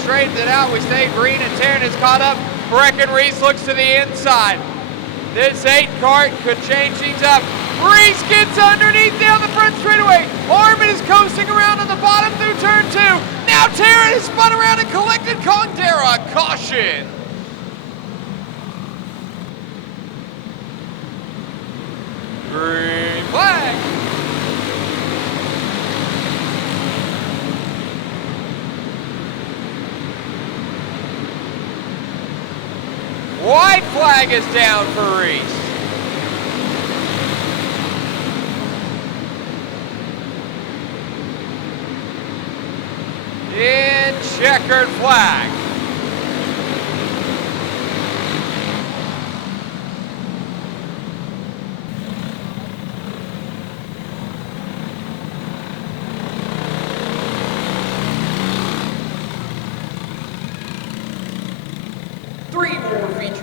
straightens it out. We stay green and Tarrant is caught up. Breckenreese looks to the inside. This 8 Kart could change things up. Reese gets underneath down the front straightaway. Harmon is coasting around on the bottom through turn 2. Now Tarrant is spun around and collected Condera. Caution. Green flag. White flag is down for Reese. And checkered flag.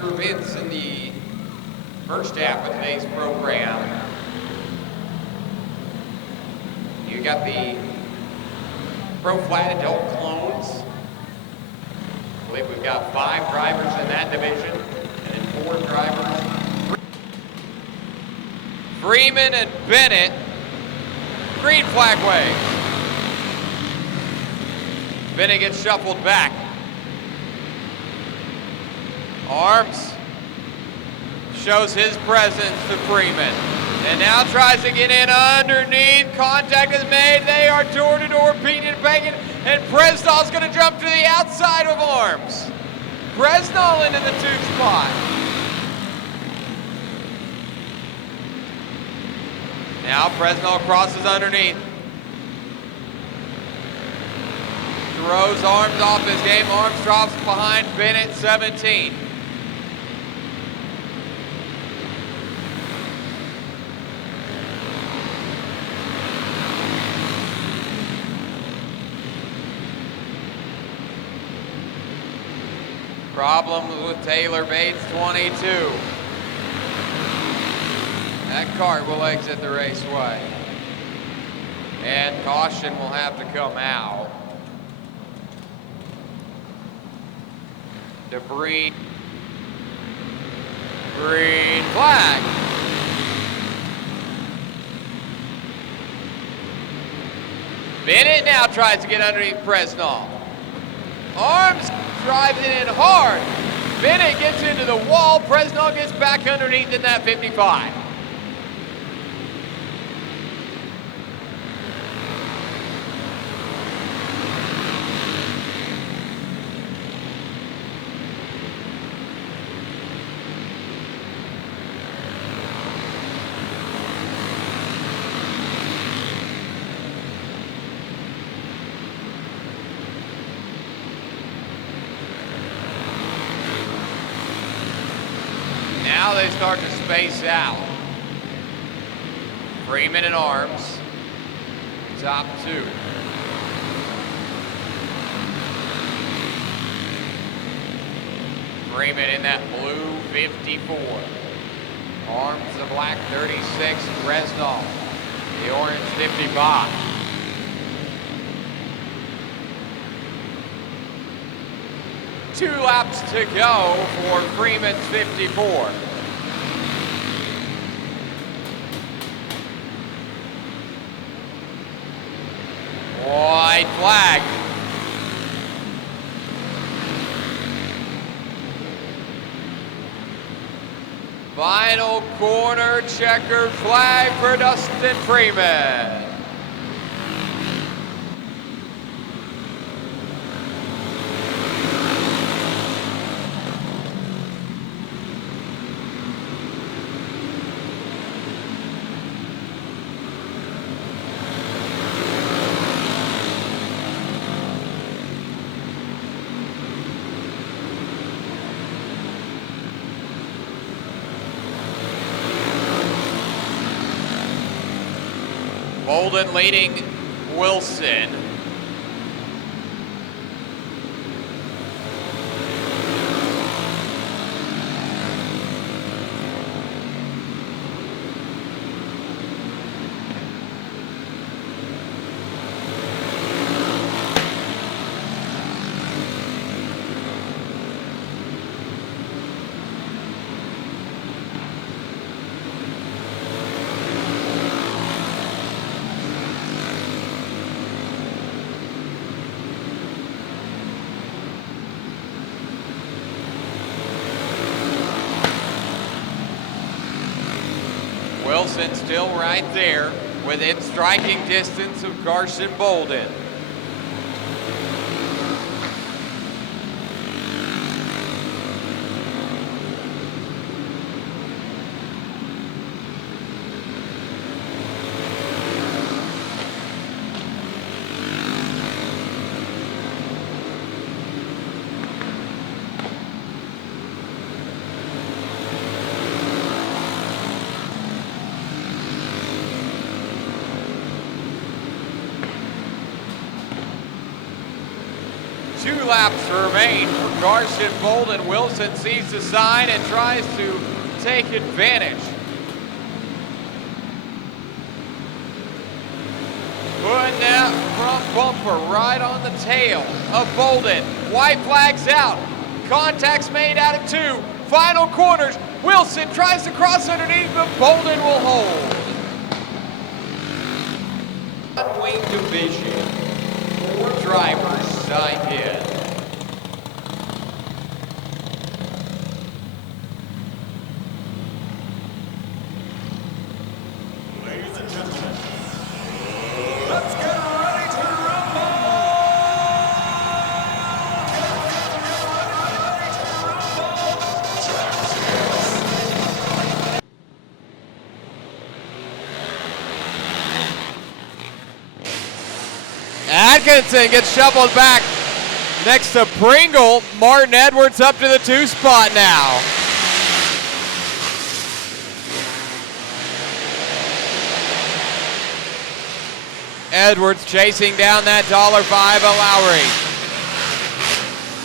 Events in the first half of today's program. You got the Pro Flat Adult Clones. I believe we've got 5 drivers in that division, and then 4 drivers. Freeman and Bennett. Green flag wave. Bennett gets shuffled back. Arms shows his presence to Freeman. And now tries to get in underneath. Contact is made. They are door to door, beating and banging. And Presnall's going to jump to the outside of Arms. Presnall into the 2 spot. Now Presnall crosses underneath. Throws Arms off his game. Arms drops behind Bennett, 17. Problems with Taylor Bates, 22. That Kart will exit the raceway. And caution will have to come out. Debris. Green flag. Bennett now tries to get underneath Presnall. Arms drives it in hard. Bennett gets into the wall. Presnall gets back underneath in that 55. Now they start to space out. Freeman and Arms, top two. Freeman in that blue 54. Arms the black 36, Fresno, the orange 55. Two laps to go for Freeman's 54. White flag. Final corner checkered flag for Dustin Freeman. Boulden leading Wilson. Wilson still right there within striking distance of Carson Boulden. Two laps remain for Carson Boulden. Wilson sees the sign and tries to take advantage. Putting that front bumper right on the tail of Boulden. White flags out. Contact's made out of two. Final corners. Wilson tries to cross underneath, but Boulden will hold. One-wing division. 4 drivers signed in. Ladies and gentlemen, let's get ready to rumble! Atkinson gets shuffled back next to Pringle. Martin Edwards up to the 2 spot now. Edwards chasing down that $5 of Lowry.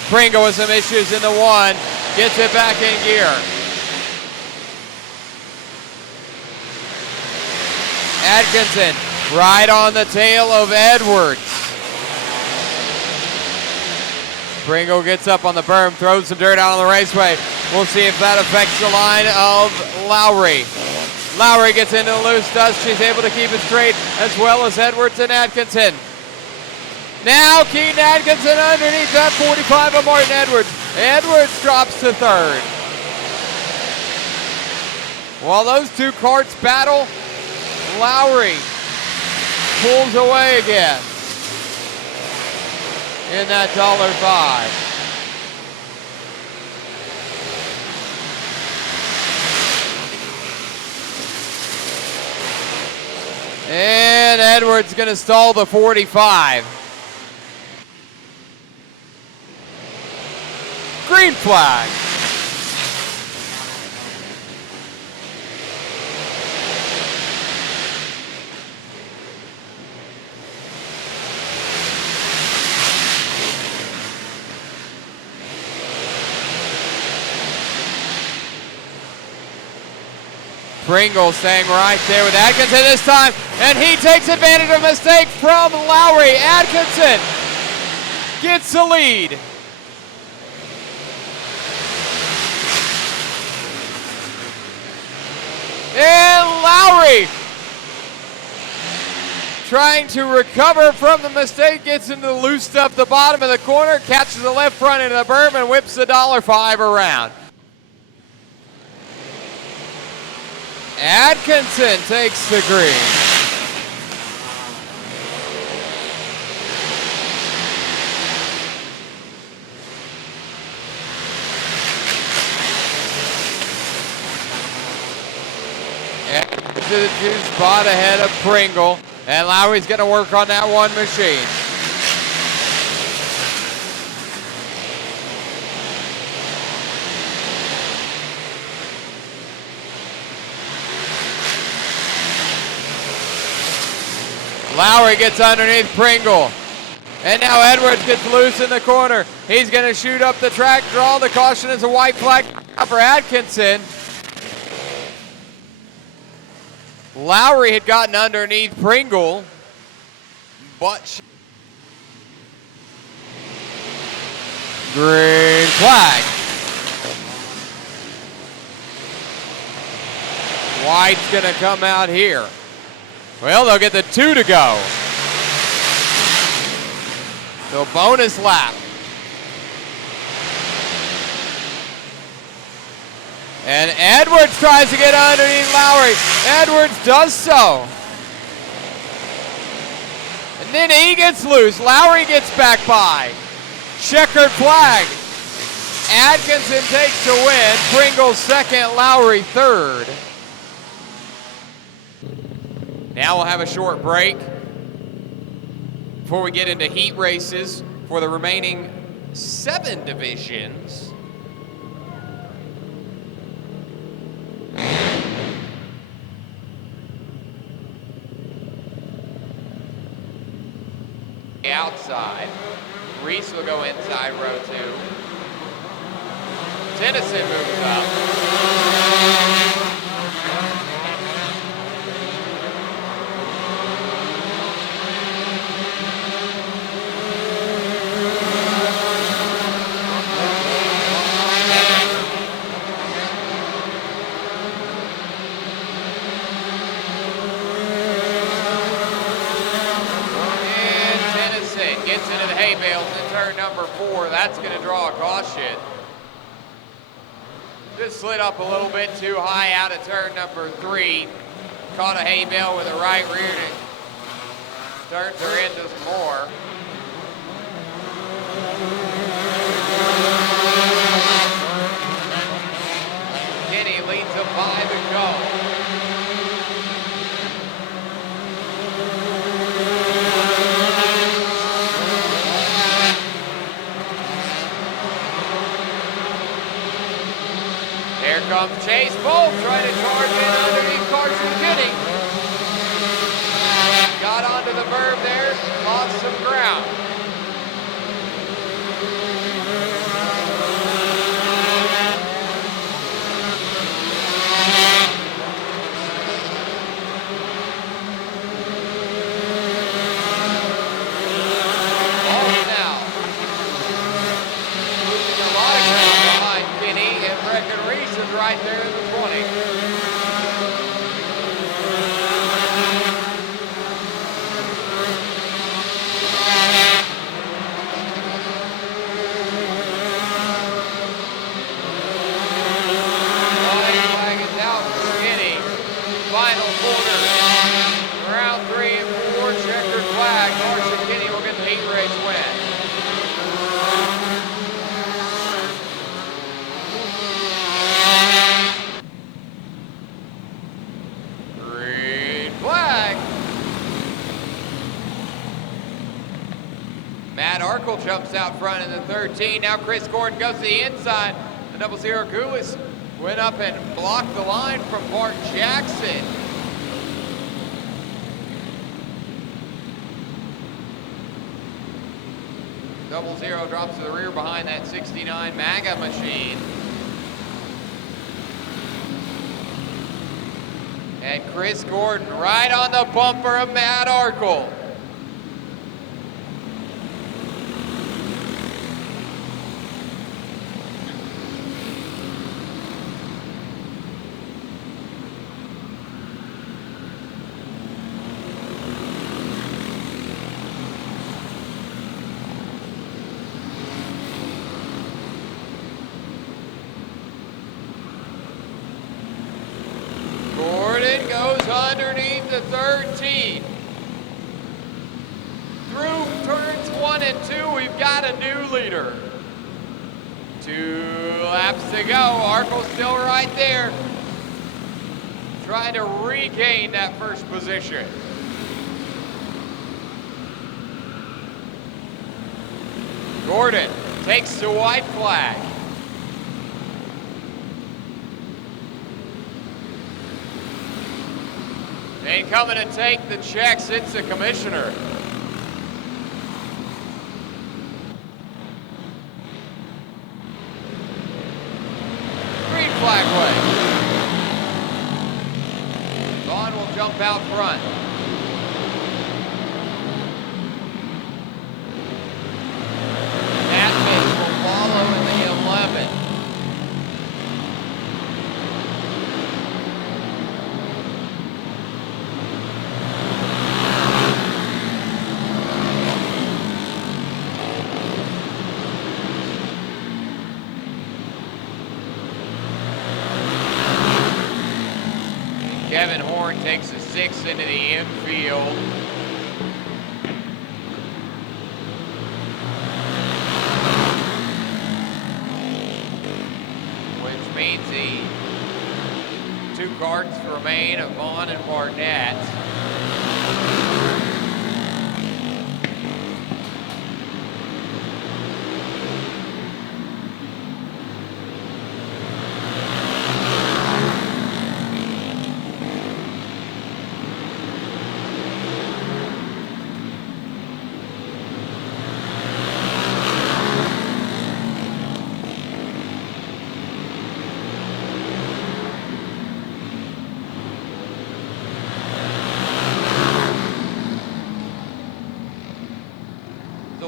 Pringle with some issues in the 1, gets it back in gear. Atkinson right on the tail of Edwards. Pringle gets up on the berm, throws some dirt out on the raceway. We'll see if that affects the line of Lowry. Lowry gets into the loose dust. She's able to keep it straight, as well as Edwards and Atkinson. Now Keaton Atkinson underneath that 45 of Martin Edwards. Edwards drops to 3rd. While those two karts battle, Lowry pulls away again in that $5. And Edwards gonna stall the 45. Green flag. Pringle staying right there with Atkinson this time, and he takes advantage of a mistake from Lowry. Atkinson gets the lead. And Lowry, trying to recover from the mistake, gets into loosed up the bottom of the corner, catches the left front into the berm, and whips the $5 around. Atkinson takes the green. To the 2 spot ahead of Pringle, and Lowry's going to work on that one machine. Lowry gets underneath Pringle, and now Edwards gets loose in the corner. He's going to shoot up the track, draw the caution as a white flag for Atkinson. Lowry had gotten underneath Pringle, but green flag. White's gonna come out here. Well, they'll get the 2 to go. So bonus lap. And Edwards tries to get underneath Lowry. Edwards does so. And then he gets loose. Lowry gets back by. Checkered flag. Atkinson takes the win. Pringle second, Lowry third. Now we'll have a short break before we get into heat races for the remaining 7 divisions. Outside. Reese will go inside row 2. Tennyson moves up. Hay bales in turn number 4. That's going to draw a caution. Just slid up a little bit too high out of turn number 3. Caught a hay bale with a right rear and turns her into some more. Kenny leads a 5 to go. Here comes Chase Bolt trying to charge in underneath Carson Kenny. Got onto the berm there, lost some ground. Bolt now. Losing a lot of ground behind Kenny, and Brecken Reese is right there in the 20. Flag is out for Kenny. Final quarter. Round 3 and 4, checkered flag. Carson Kenny will get the heat race win. Matt Arkle jumps out front in the 13. Now Chris Gordon goes to the inside. The 00 Gulis went up and blocked the line from Bart Jackson. Double zero drops to the rear behind that 69 MAGA machine. And Chris Gordon right on the bumper of Matt Arkle. Underneath the 13. Through turns 1 and 2, we've got a new leader. 2 laps to go. Arkle's still right there, trying to regain that first position. Gordon takes the white flag. And coming to take the checks, it's the commissioner. Green flag wave. Vaughn will jump out front. Atkinson will follow in the 11. Kevin Horn takes a 6 into the infield. Which means the 2 karts remain of Vaughn and Barnett.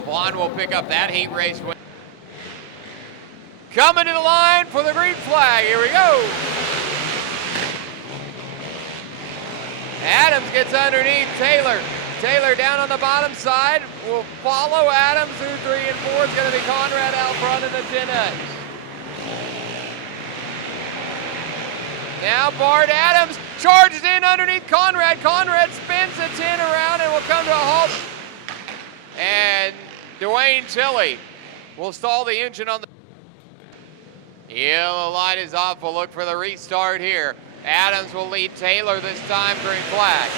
Vaughn will pick up that heat race win. Coming to the line for the green flag. Here we go. Adams gets underneath Taylor. Taylor down on the bottom side. Will follow Adams through 3 and 4. It's going to be Conrad out front in the 10X. Now Bart Adams charges in underneath Conrad. Conrad spins the 10 around and will come to a halt. And Dwayne Tilley will stall the engine on the yellow light is off. We'll look for the restart here. Adams will lead Taylor this time, green flag.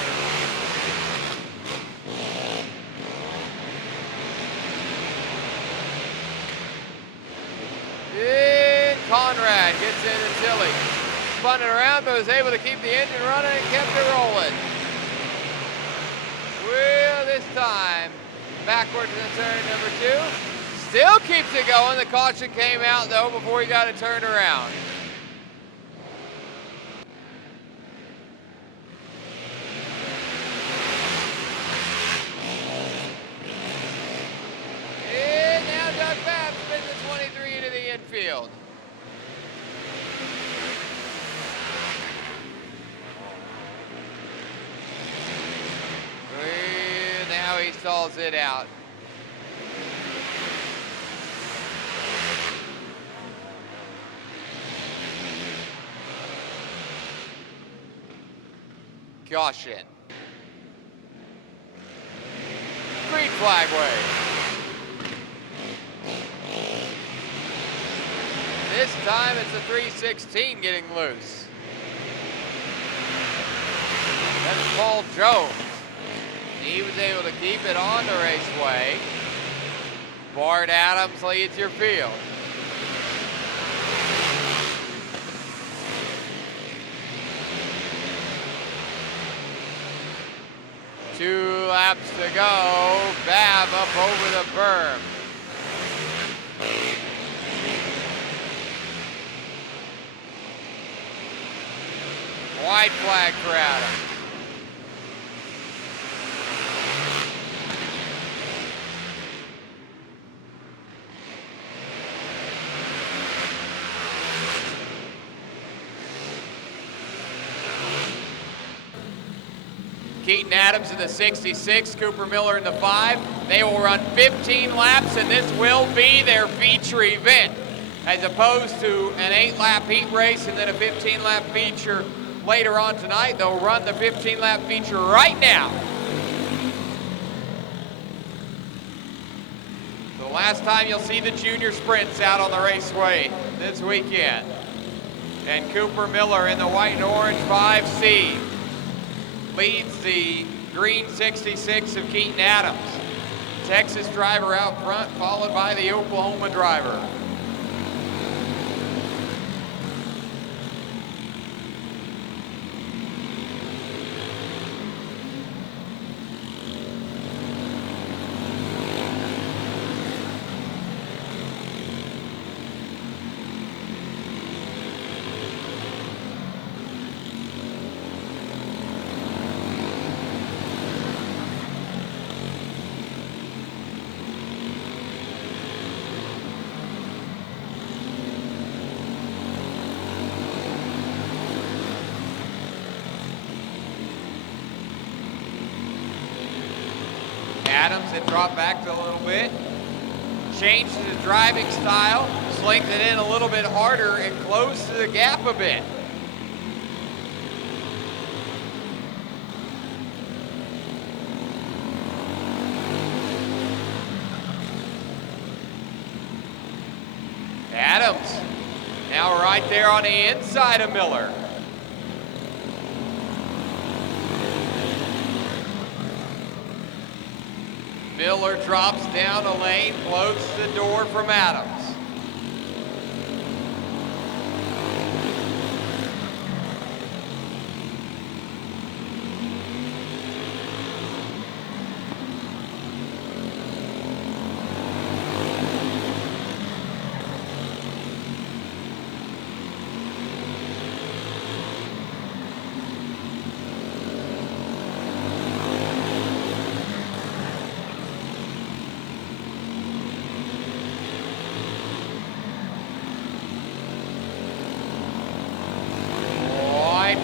And Conrad gets into Tilley. Spun it around, but was able to keep the engine running and kept it rolling. Well, this time, backwards in turn number 2. Still keeps it going. The caution came out though before he got it turned around. And now Doug Babb spins the 23 into the infield. And now he stalls it out. Caution. Green flag wave. This time it's the 316 getting loose. That's Paul Jones. He was able to keep it on the raceway. Bart Adams leads your field. Two laps to go. Babb up over the berm. White flag for Adams. Keaton Adams in the 66, Cooper Miller in the 5. They will run 15 laps, and this will be their feature event, as opposed to an 8-lap heat race and then a 15-lap feature later on tonight. They'll run the 15-lap feature right now. The last time you'll see the junior sprints out on the raceway this weekend. And Cooper Miller in the white and orange 5C leads the green 66 of Keaton Adams. Texas driver out front, followed by the Oklahoma driver. Adams had dropped back a little bit, changed his driving style, slinked it in a little bit harder and closed the gap a bit. Adams now right there on the inside of Miller. Miller drops down the lane, closes the door from Adams.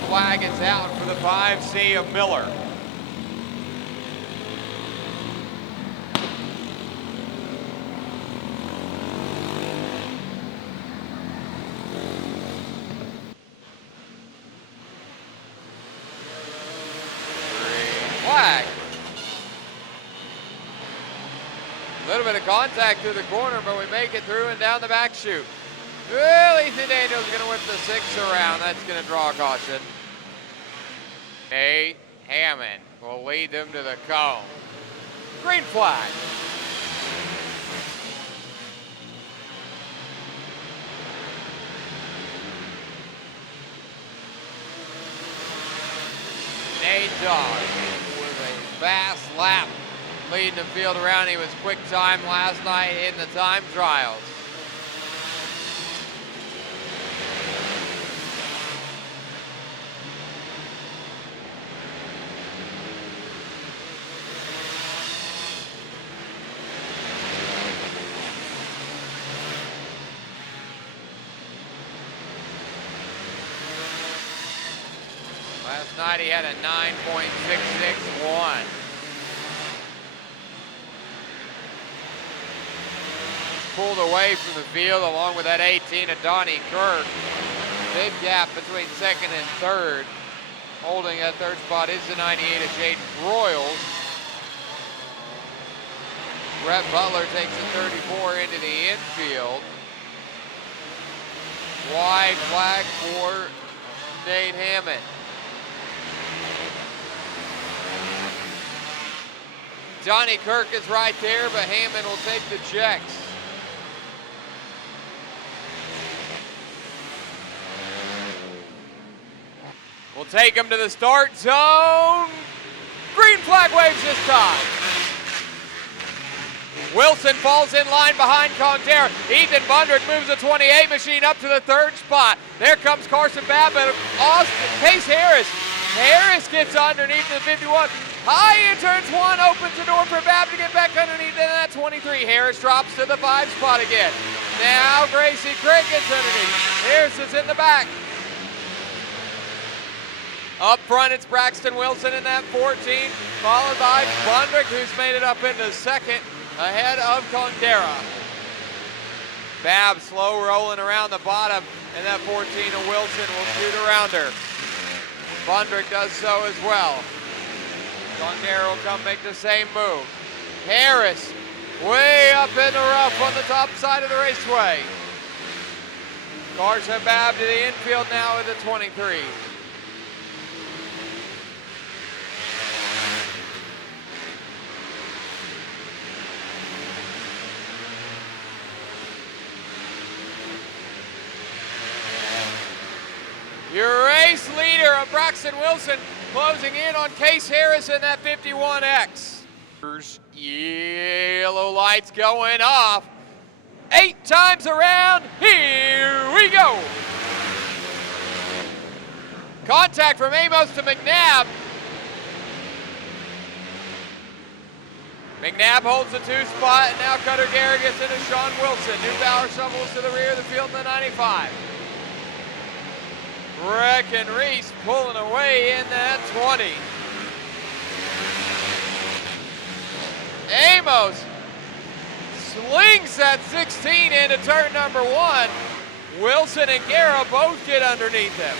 Flag is out for the 5C of Miller. Flag. A little bit of contact through the corner, but we make it through and down the back chute. Well, Ethan Daniels is going to whip the 6 around. That's going to draw a caution. Nate Hammond will lead them to the cone. Green flag. Nate Dogg with a fast lap leading the field around. He was quick time last night in the time trials. Last night he had a 9.661. Pulled away from the field along with that 18 of Donnie Kirk. Big gap between second and third. Holding that third spot is the 98 of Jaden Broyles. Brett Butler takes the 34 into the infield. Wide flag for Nate Hammond. Donnie Kirk is right there, but Hammond will take the checks. We'll take him to the start zone. Green flag waves this time. Wilson falls in line behind Contera. Ethan Vondrick moves the 28 machine up to the 3rd spot. There comes Carson Babb, but Case Harris. Harris gets underneath the 51. High in turns 1, opens the door for Babb to get back underneath in that 23. Harris drops to the 5 spot again. Now Gracie Craig gets underneath. Harris is in the back. Up front, it's Braxton Wilson in that 14, followed by Vondrick, who's made it up into 2nd, ahead of Condera. Babb slow rolling around the bottom, and that 14 of Wilson will shoot around her. Vondrick does so as well. Condera will come make the same move. Harris, way up in the rough on the top side of the raceway. Carson Babb to the infield now with the 23. Your race leader of Braxton Wilson closing in on Case Harris in that 51X. Yellow lights going off. 8 times around, here we go. Contact from Amos to McNabb. McNabb holds the 2 spot, and now Cutter Garrett gets into Sean Wilson. Neubauer shovels to the rear of the field in the 95. Breckenreese pulling away in that 20. Amos slings that 16 into turn number 1. Wilson and Guerra both get underneath him.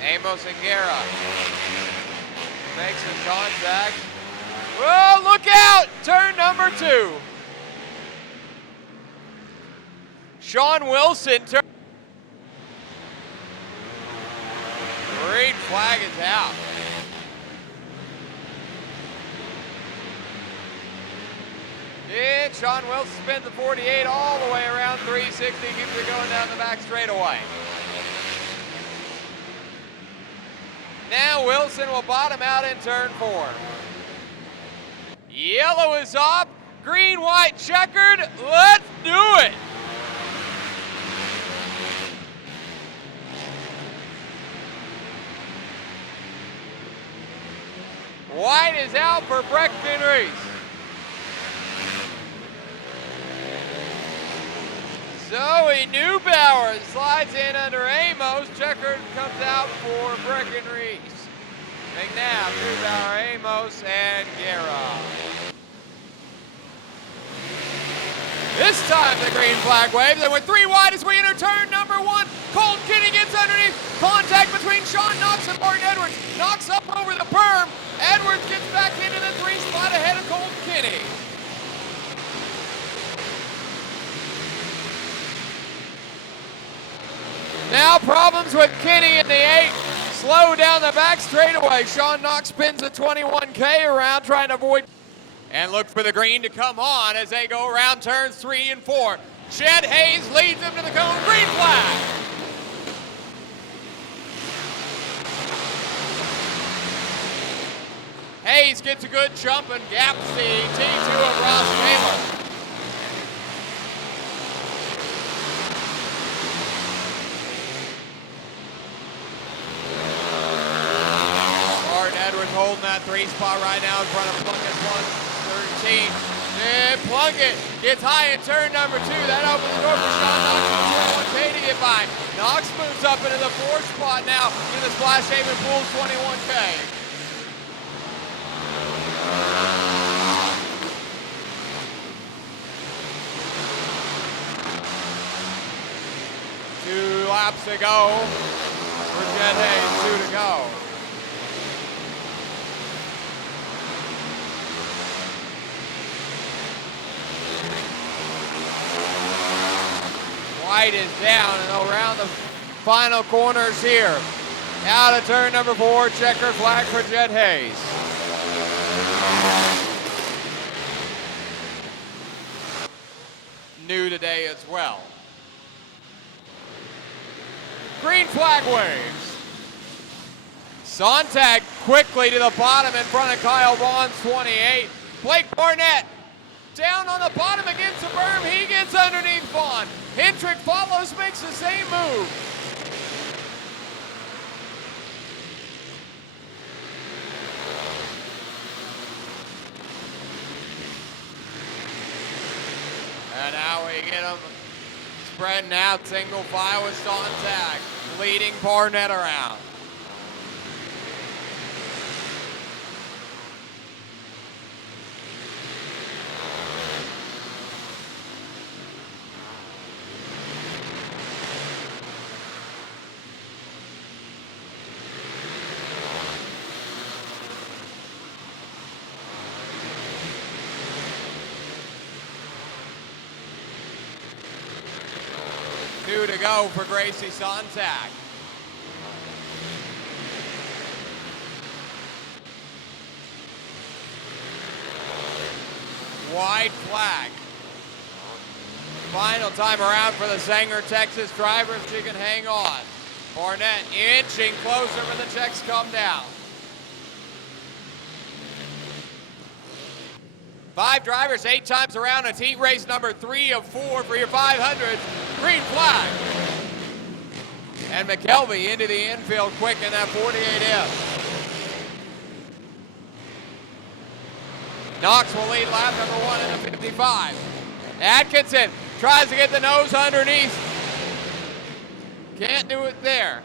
Amos and Guerra makes some contact. Whoa, look out! Turn number 2. Sean Wilson. Green flag is out. And Sean Wilson spins the 48 all the way around 360, keeps it going down the back straightaway. Now Wilson will bottom out in turn 4. Yellow is off, green, white, checkered. Let's do it. White is out for Breckenreese. Zoe Neubauer slides in under Amos. Checkered comes out for Breckenreese. McNabb, Neubauer, Amos, and Guerra. This time the green flag waves, and with 3 wide as we enter turn number 1, Colton Kinney gets underneath. Contact between Sean Knox and Martin Edwards. Knox up over the perm. Edwards gets back into the 3 spot ahead of Colton Kinney. Now problems with Kinney in the 8. Slow down the back straightaway. Sean Knox spins a 21K around trying to avoid. And look for the green to come on as they go around turns 3 and 4. Chet Hayes leads them to the cone. Green flag. Hayes gets a good jump and gaps the T2 of Ross Taylor. Holding that 3 spot right now in front of Plunkett, 113. And Plunkett gets high in turn number 2. That opens the door for Sean Knox with 21K to get by. Knox moves up into the 4th spot now in the Splash Haven Pools 21K. Two laps to go for Chet Hayes, 2 to go. White is down and around the final corners here. Out of turn number 4, checker flag for Chet Hayes. New today as well. Green flag waves. Sontag quickly to the bottom in front of Kyle Vaughn's 28. Blake Barnett down on the bottom against the berm. He gets underneath Vaughn. Hendrick follows, makes the same move. And now we get him spreading out, single file with Sontag, leading Barnett around. Two to go for Gracie Sontag. White flag. Final time around for the Sanger, Texas driver if she can hang on. Barnett inching closer when the checks come down. 5 drivers, 8 times around. It's heat race number 3 of 4 for your 500s. Green flag. And McKelvey into the infield quick in that 48F. Knox will lead lap number 1 in the 55. Atkinson tries to get the nose underneath. Can't do it there.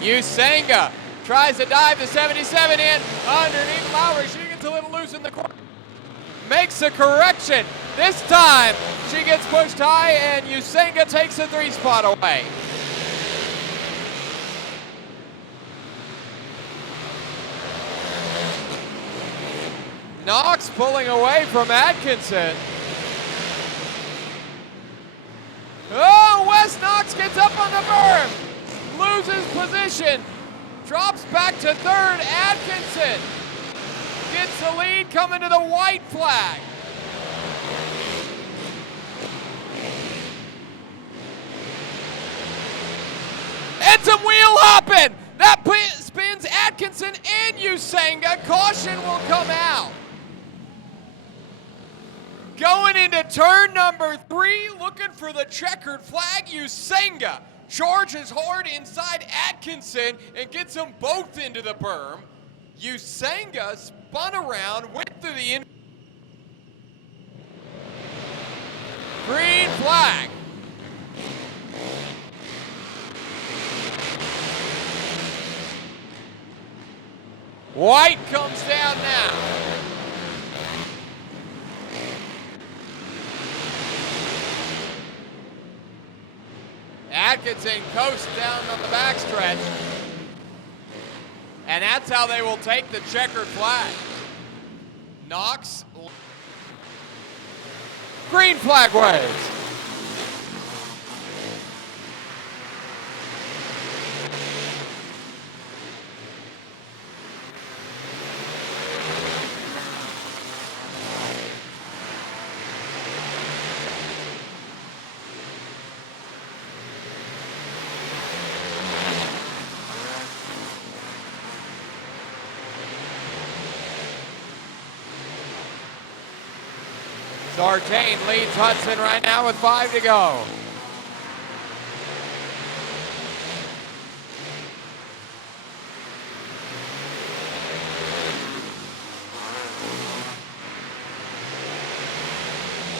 Usanga tries to dive the 77 in underneath Lowry. She gets a little loose in the corner. Makes a correction. This time she gets pushed high and Usanga takes the 3 spot away. Knox pulling away from Atkinson. Oh, Wes Knox gets up on the berm. Loses position, drops back to 3rd. Atkinson gets the lead coming to the white flag. And some wheel hopping. That spins Atkinson and Usanga. Caution will come out. Going into turn number 3, looking for the checkered flag. Usanga charges hard inside Atkinson and gets them both into the berm. Usanga spun around, went through the green flag. White comes down now. Atkinson coasts down on the backstretch. And that's how they will take the checkered flag. Knox. Green flag waves. Sartain leads Hudson right now with 5 to go.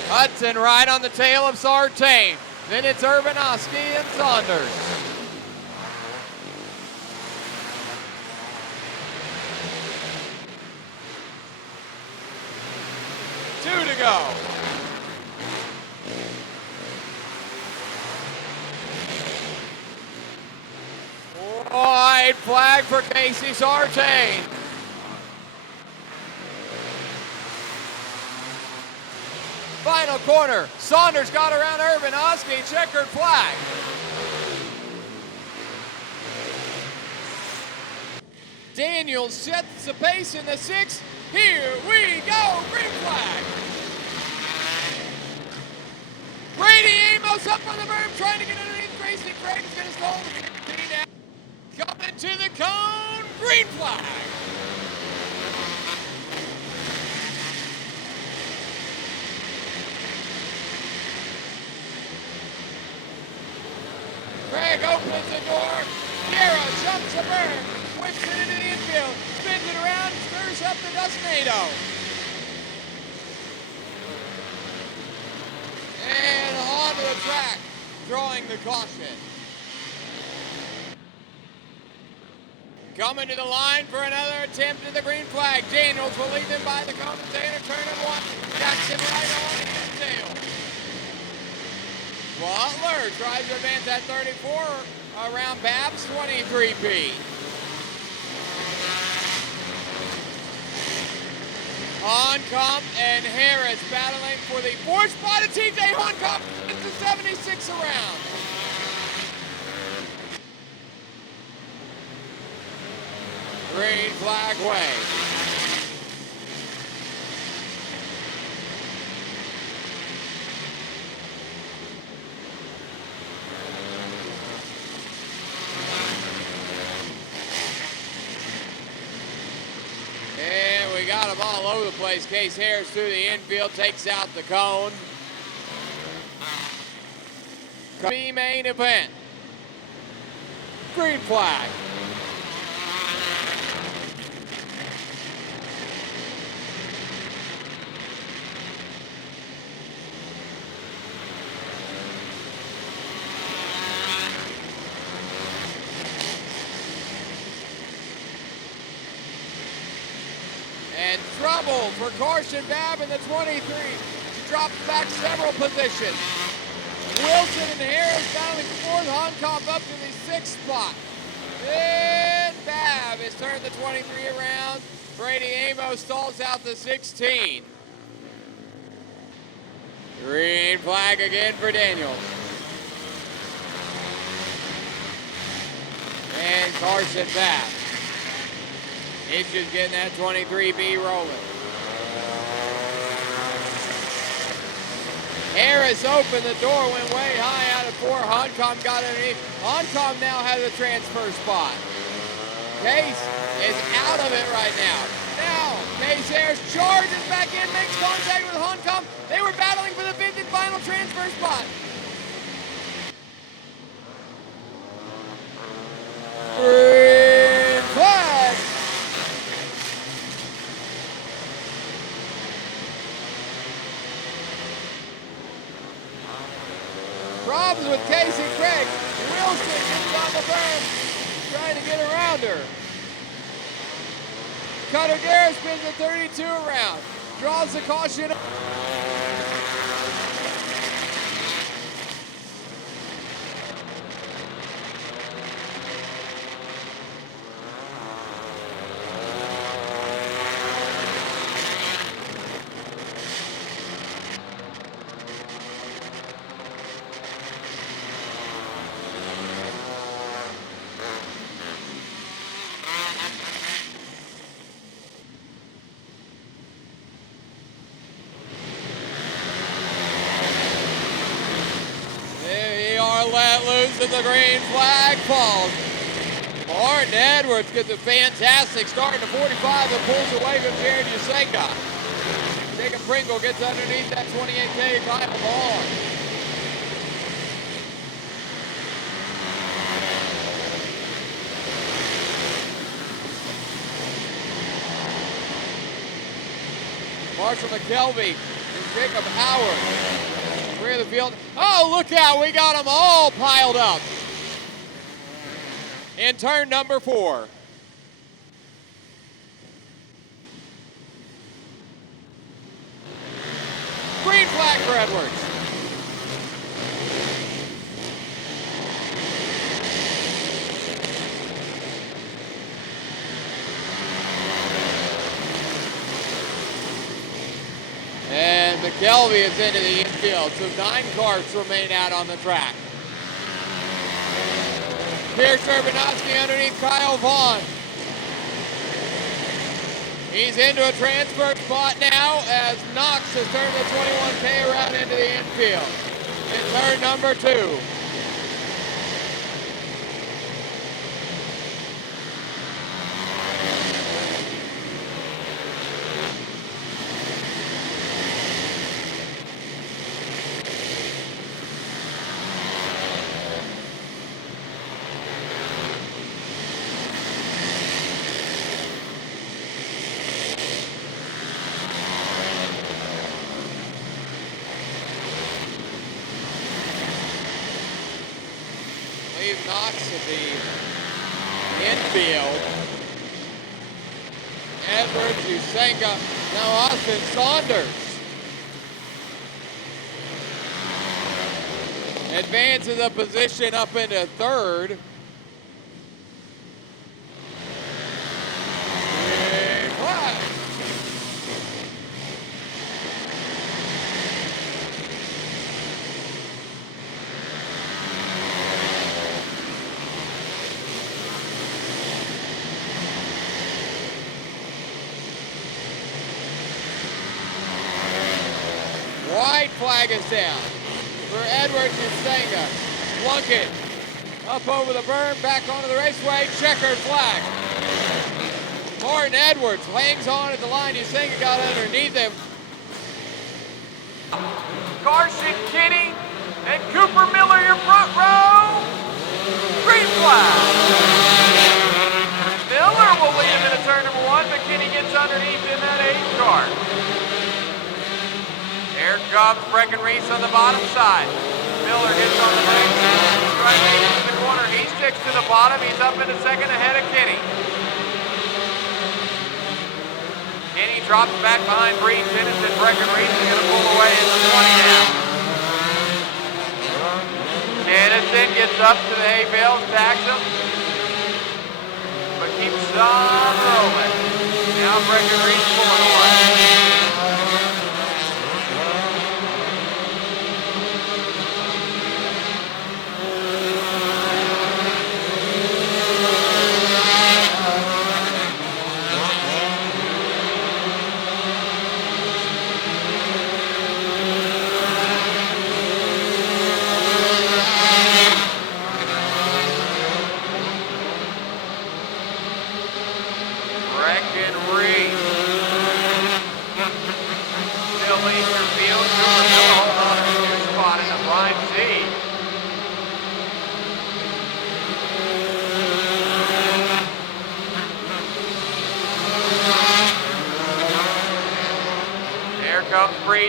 Hudson right on the tail of Sartain. Then it's Urbanowski and Saunders. Two to go. White flag for Casey Sartain. final corner. Saunders got around Urban Husky, checkered flag. Daniels sets the pace in the 6th. Here we go, green flag. Brady Amos up on the berm, trying to get underneath. Grayson Craig's gonna stall the coming to the cone, green flag. Craig opens the door. Guerra jumps the berm, whips it into the infield, spins it around, stirs up the Dustinado. And onto the track, throwing the caution. Coming to the line for another attempt at the green flag. Daniels will lead them by the commentator, turn and one. Jackson right on the tail. Butler tries to advance at 34 around Babs 23B. Honkamp and Harris battling for the 4th spot, and TJ Honkamp is the 76 around. Green flag wave. We got them all over the place. Case Harris through the infield, takes out the cone. Main event. Green flag. And trouble for Carson Babb in the 23. She drops back several positions. Wilson and Harris battling for 4th. Honkamp up to the 6th spot. Then Babb has turned the 23 around. Brady Amos stalls out the 16. Green flag again for Daniels. And Carson Babb. He's just getting that 23B rolling. Harris opened the door, went way high out of 4. Honkamp got underneath. Honkamp now has a transfer spot. Case is out of it right now. Now, Case Harris charges back in, makes contact with Honkamp. They were battling for the 5th and final transfer spot. Green flag. Problems with Casey Craig. Wilson is on the berm, trying to get around her. Cutter Garrett spins the 32 around, draws the caution. Let loose and the green flag falls. Bart Edwards gets a fantastic start to 45 and pulls away from Jared Usanga. Jacob Pringle gets underneath that 28K final ball. Marshall McKelvey and Jacob Howard. Rear of the field. Oh, look out, we got them all piled up in turn number 4. Green flag for Edwards. And McKelvey is into the infield, so 9 karts remain out on the track. Pierce Urbanowski underneath Kyle Vaughn. He's into a transfer spot now as Knox has turned the 21K around into the infield in turn number 2. Knox at the infield. Edwards, Usanga, now Austin Saunders. Advances a position up into 3rd. White flag is down for Edwards and Usanga. Plunkett up over the berm, back onto the raceway, checkered flag. Martin Edwards hangs on at the line. Usanga got underneath him. Carson, Kenny, and Cooper Miller, your front row. Green flag. Miller will lead him into turn number 1, but Kenny gets underneath in that 8 car. Here comes Breckenreese on the bottom side. Miller hits on the brake, trying to make it to the corner. He sticks to the bottom. He's up into 2nd ahead of Kenny. Kenny drops back behind Breed. Tennyson, Breckenreese is going to pull away at the 20 now. Tennyson gets up to the hay bales, tags him, but keeps on rolling. Now Breckenreese pulling away.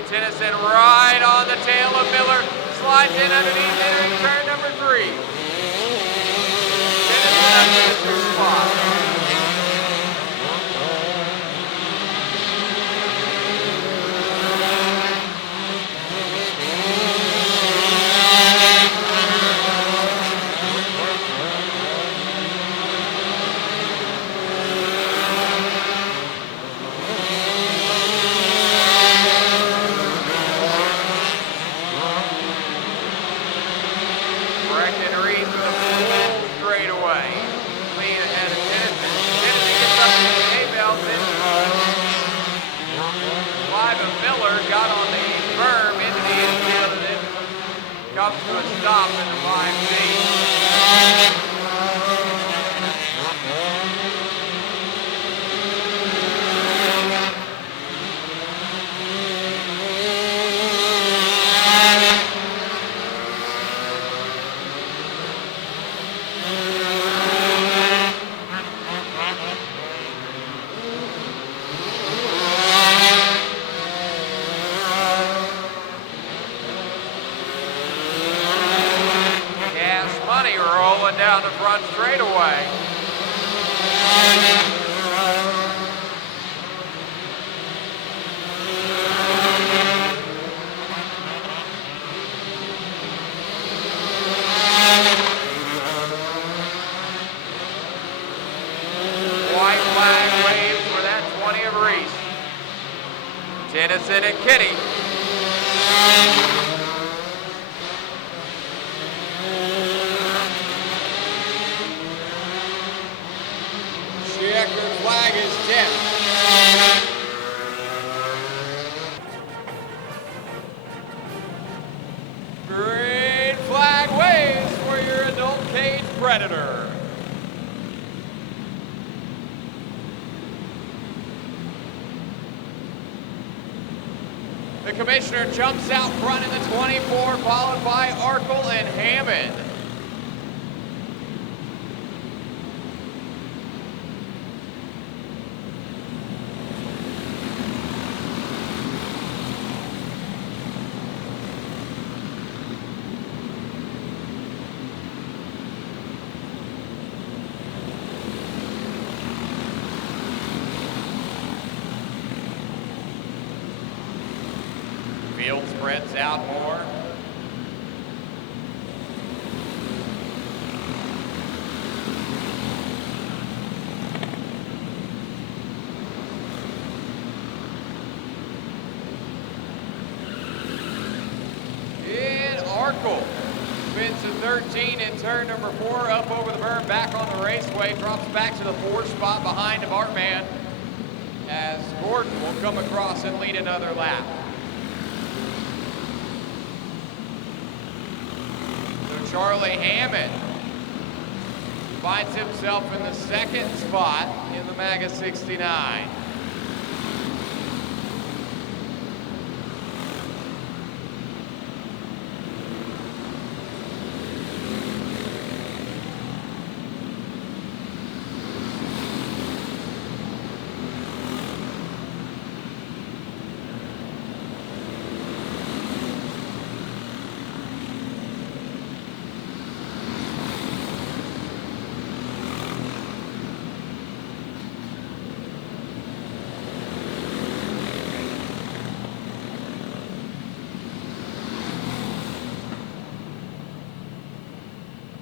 Tennyson right on the tail of Miller, slides in underneath, entering turn number 3. Tennyson up to the 2 spot. Comes to a stop in the 5C. Down the front straightaway. White flag waves for that 20 of Reese. Tennyson and Kenny Checker flag is tipped. Green flag waves for your adult cage predator. The commissioner jumps out front in the 24, followed by Arkle and Hammond. Field spreads out more. And Arkle spins to 13 in turn number 4, up over the berm, back on the raceway, drops back to the 4 spot behind the Bartman as Gordon will come across and lead another lap. Charlie Hammond finds himself in the 2nd spot in the MAGA 69.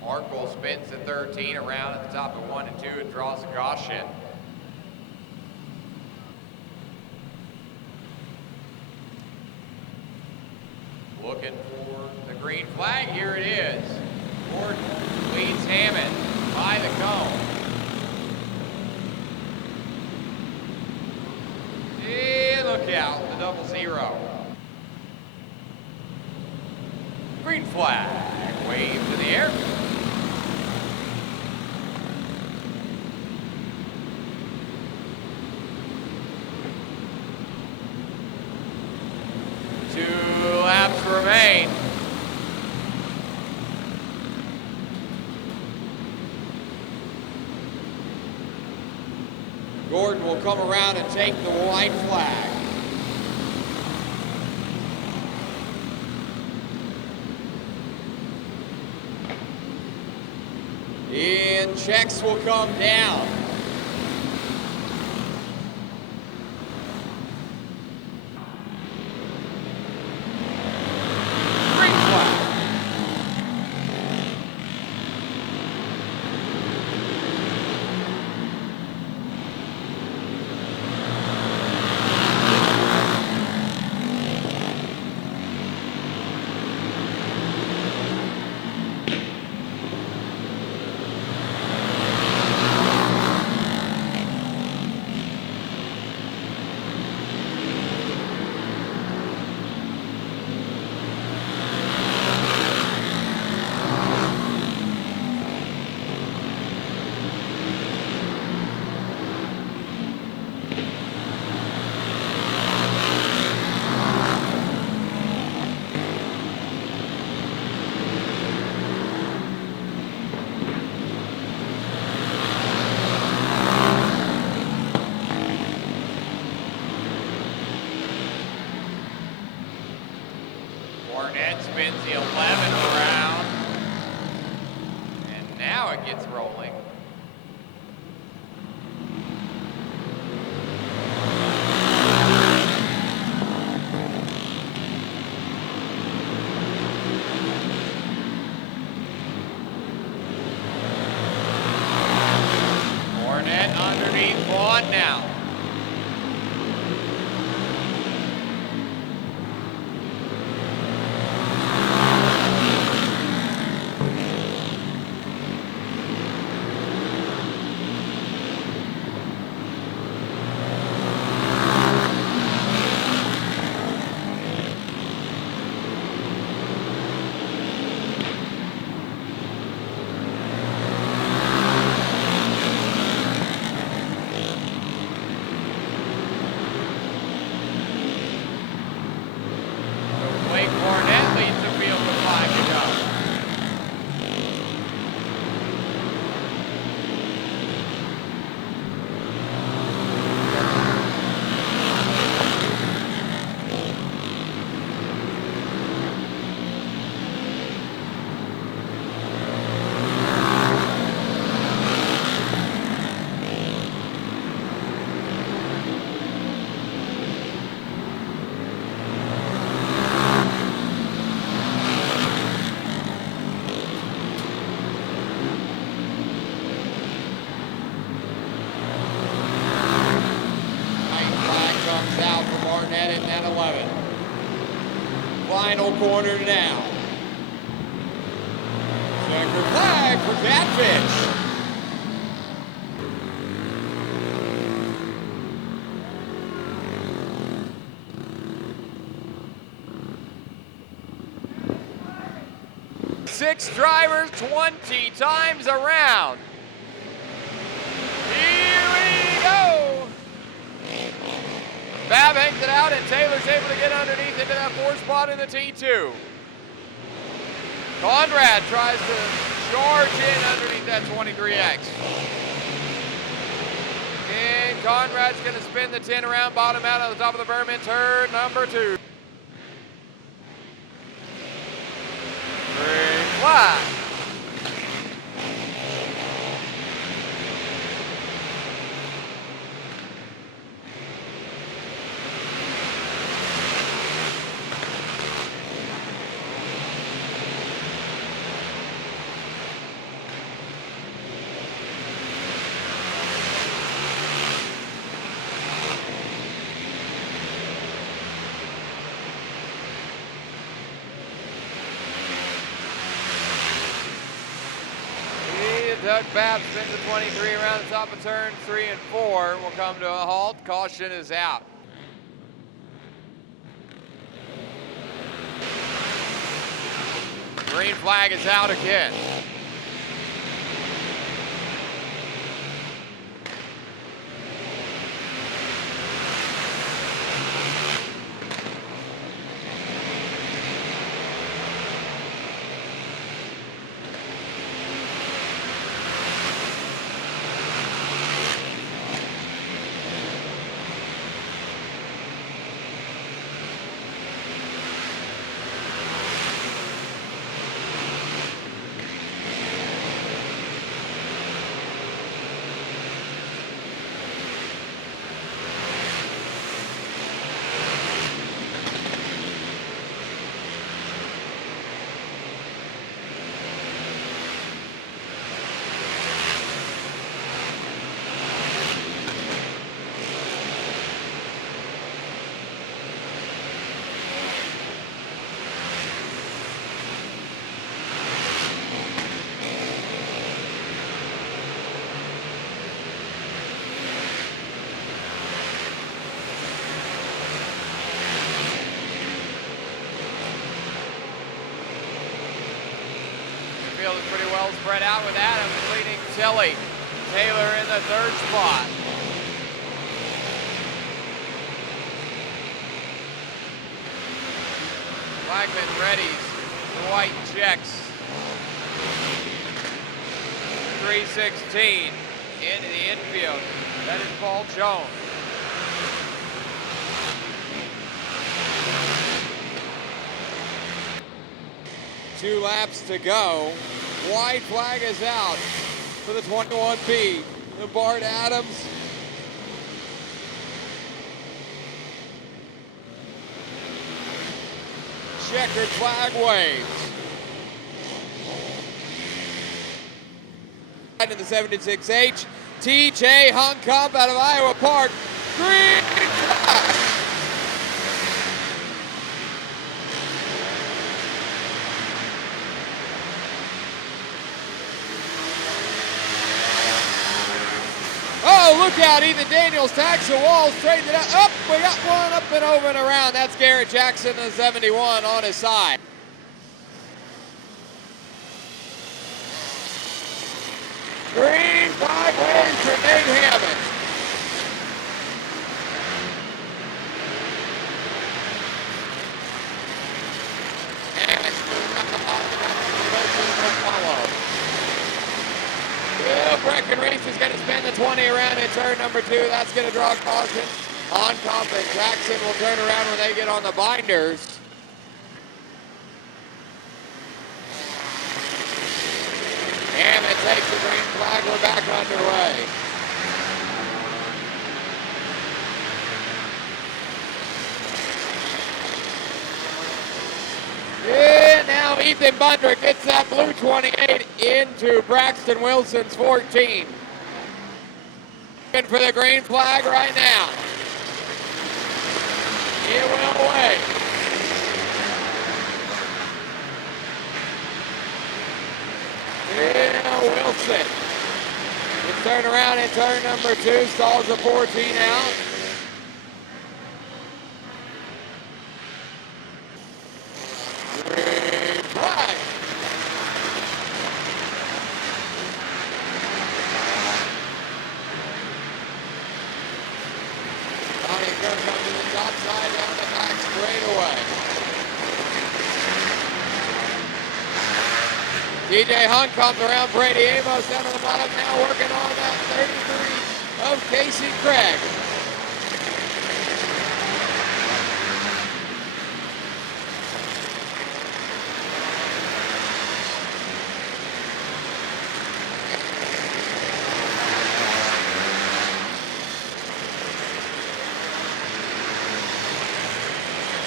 Arkle spins to 13 around at the top of 1 and 2 and draws a caution. Looking for the green flag, here it is. Gordon leads Hammond by the cone. And look out, the 0-0. Green flag, wave to the air. Remain. Gordon will come around and take the white flag. And checks will come down. Hornet spins the 11th round, and now it gets rolling. Hornet underneath Vaughn now. final corner now. Checker flag for Catfish. Six drivers, 20 times around. Here we go. Fab hangs it out, and Taylor's able to get underneath into that 4th spot in the T2. Conrad tries to charge in underneath that 23X. And Conrad's going to spin the 10 around, bottom out on the top of the berm in turn number 2. Green flag. Doug Babb spins the 23 around the top of turn 3 and 4. Will come to a halt. Caution is out. Green flag is out again. Field is pretty well spread out with Adams leading Tilly. Taylor in the 3rd spot. Flagman readies. White checks. 316 into the infield. That is Paul Jones. Two laps to go. White flag is out for the 21B. The Bart Adams. Checkered flag waves. Into the 76H. TJ Huncomb out of Iowa Park. Green flag. Oh, look out, Ethan Daniels tags the wall, straighten it out. Up, we got one up and over and around. That's Garrett Jackson, the 71 on his side. Green flag wins for Nate Hammond. Breckenreese is going to spin the 20 around in turn number 2. That's going to draw caution on Kemp, and Jackson will turn around when they get on the binders. Hammond takes the green flag. We're back underway. And now Ethan Vondrick gets that blue 28 into Braxton Wilson's 14. Looking for the green flag right now. It will wait. Wilson. It's turned around in turn number 2, stalls the 14 out. Green flag. Johnny Kurt comes to the top side down the back straightaway. DJ Hunt comes around Brady Amos down to the bottom now, working on that 33 of Casey Craig.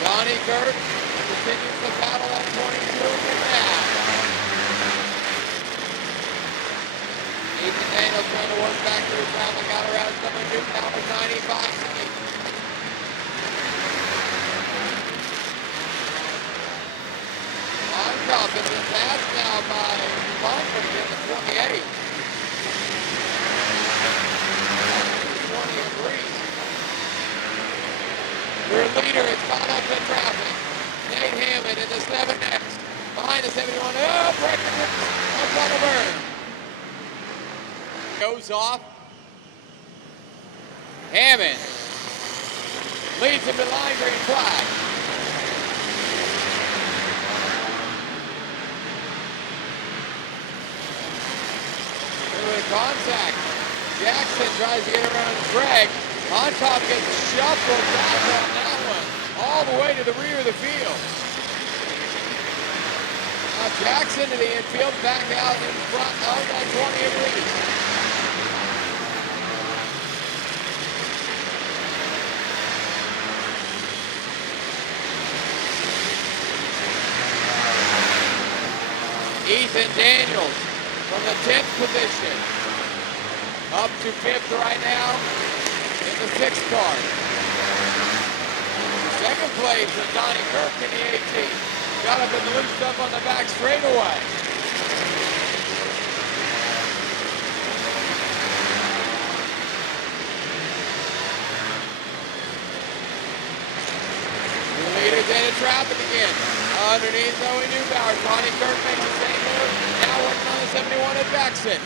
Johnny Kurt continues the battle at 22 now. Ethan Daniels trying to work back through traffic, got around someone new now with 95 seconds. On top is the pass now by Vondrick in the 28. 23. Their leader is caught up in traffic. Nate Hammond in the 7X. Behind the 71. Oh, breaking up on the burn. Goes off. Hammond leads him to line, green flag. With contact, Jackson tries to get around Craig. On top gets shuffled back on that one, all the way to the rear of the field. Now Jackson to the infield, back out in front of that 20 of Reese. Ethan Daniels from the 10th position up to 5th right now in the 6th car. Second place is Donnie Kirk in the 18. Got up in the loose up on the back straightaway. The leader's into traffic again. Underneath Zoe Neubauer, Ronnie Kirk makes the same move. Now working on the 71 at Jackson.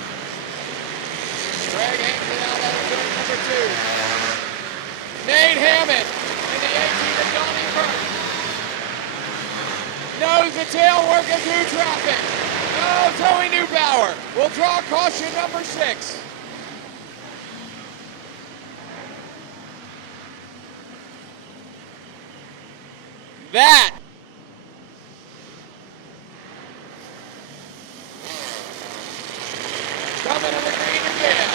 Greg hangs it out at turn number 2. Nate Hammond in the 18 of Johnny Kirk. Nose to tail working through traffic. Oh, Zoe Neubauer will draw caution number 6. That coming to the green again.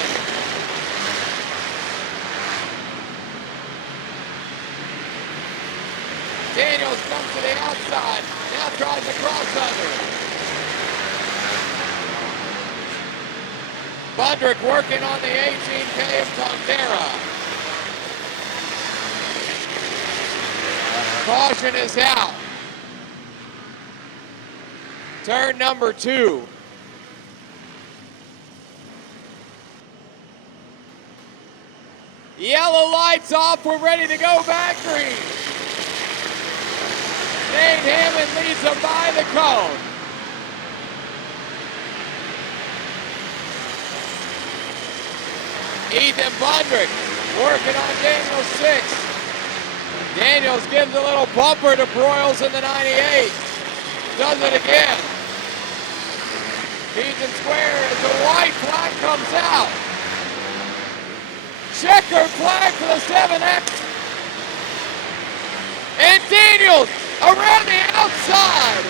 Daniels comes to the outside. Now tries to cross under. Vondrick working on the 18K of Tondera. Caution is out. Turn number 2. Yellow lights off, we're ready to go back green. Nate Hammond leads them by the cone. Ethan Vondrick working on Daniels 6. Daniels gives a little bumper to Broyles in the 98. Does it again. Ethan square as the white flag comes out. Checkered flag for the 7X. And Daniels around the outside.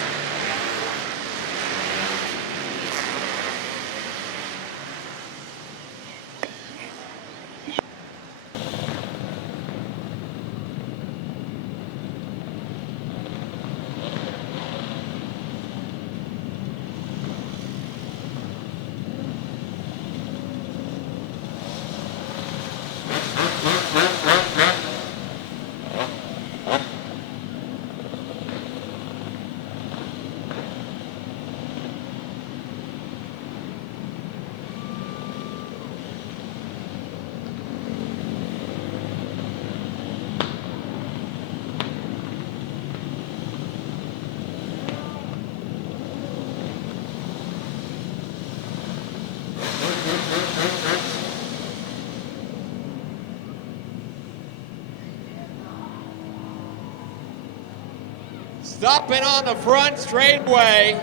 Stopping on the front straightaway.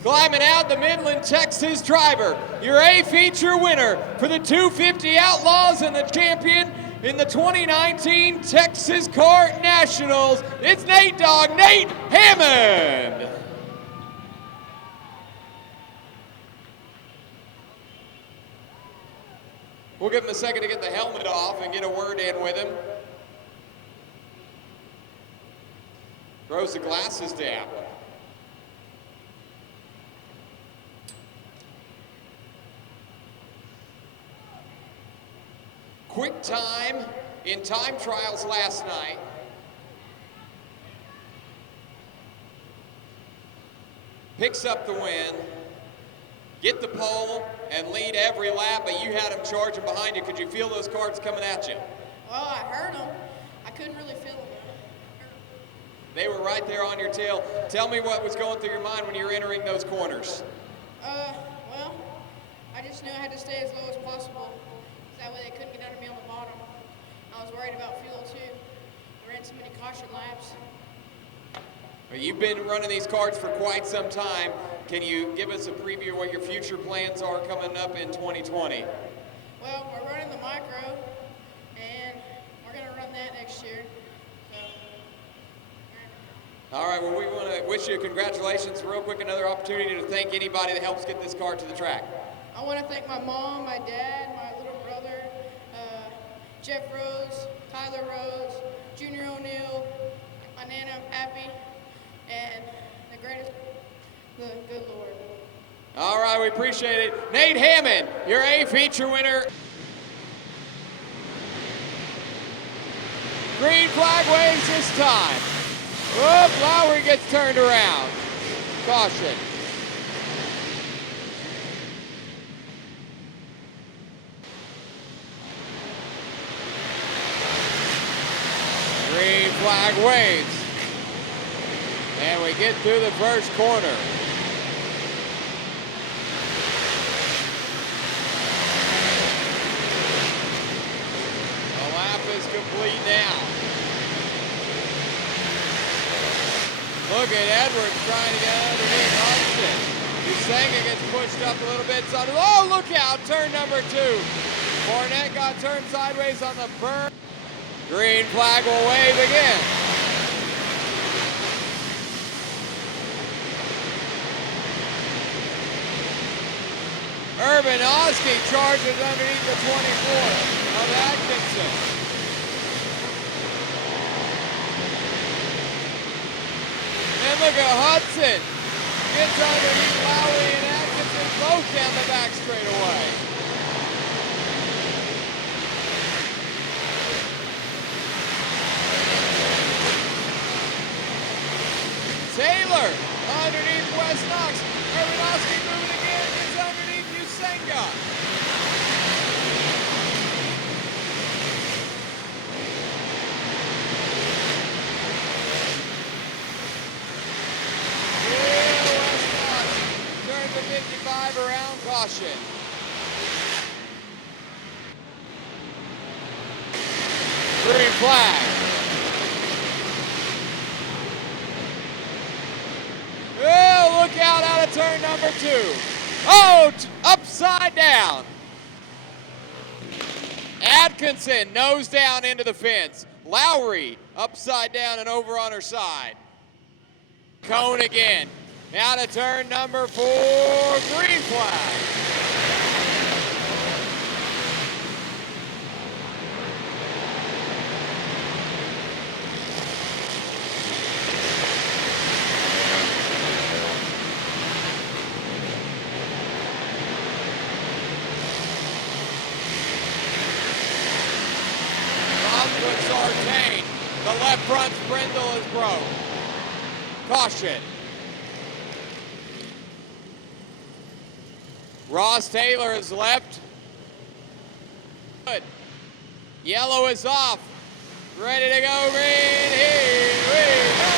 Climbing out the Midland, Texas driver, your A feature winner for the 250 Outlaws and the champion in the 2019 Texas Kart Nationals. It's Nate Dogg, Nate Hammond. We'll give him a second to get the helmet off and get a word in with him. Throws the glasses down. Quick time in time trials last night. Picks up the win. Get the pole and lead every lap, but you had them charging behind you. Could you feel those carts coming at you? Well, I heard them. I couldn't really feel them. They were right there on your tail. Tell me what was going through your mind when you were entering those corners. Well, I just knew I had to stay as low as possible. That way they couldn't get under me on the bottom. I was worried about fuel too. I ran so many caution laps. Well, you've been running these karts for quite some time. Can you give us a preview of what your future plans are coming up in 2020? Well, we're running the micro, and we're going to run that next year. All right, well, we want to wish you congratulations. Real quick, another opportunity to thank anybody that helps get this car to the track. I want to thank my mom, my dad, my little brother, Jeff Rose, Tyler Rose, Junior O'Neill, my Nana Pappy, and the good Lord. All right, we appreciate it. Nate Hammond, your A feature winner. Green flag waves this time. Whoop, Lowry gets turned around. Caution. Green flag waves. And we get through the first corner. The lap is complete now. Look at Edwards trying to get underneath Hudson. Usanga gets pushed up a little bit. Oh, look out, turn number 2. Hornet got turned sideways on the burn. Green flag will wave again. Urban Oski charges underneath the 24 of Atkinson. And look at Hudson. Gets underneath Lowry and Atkinson both down the back straightaway. Taylor underneath West Knox. Urban Oski moving again. Gets underneath Usanga. Turns the 55 around, caution. Green flag. Oh, look out of turn number 2. Oh, upside down. Atkinson nose down into the fence. Lowry upside down and over on her side. Cone again. Out of turn number 4, green flag. Sartain. The left front spindle is broke. Caution. Ross Taylor is left. Good. Yellow is off. Ready to go green. Here we go.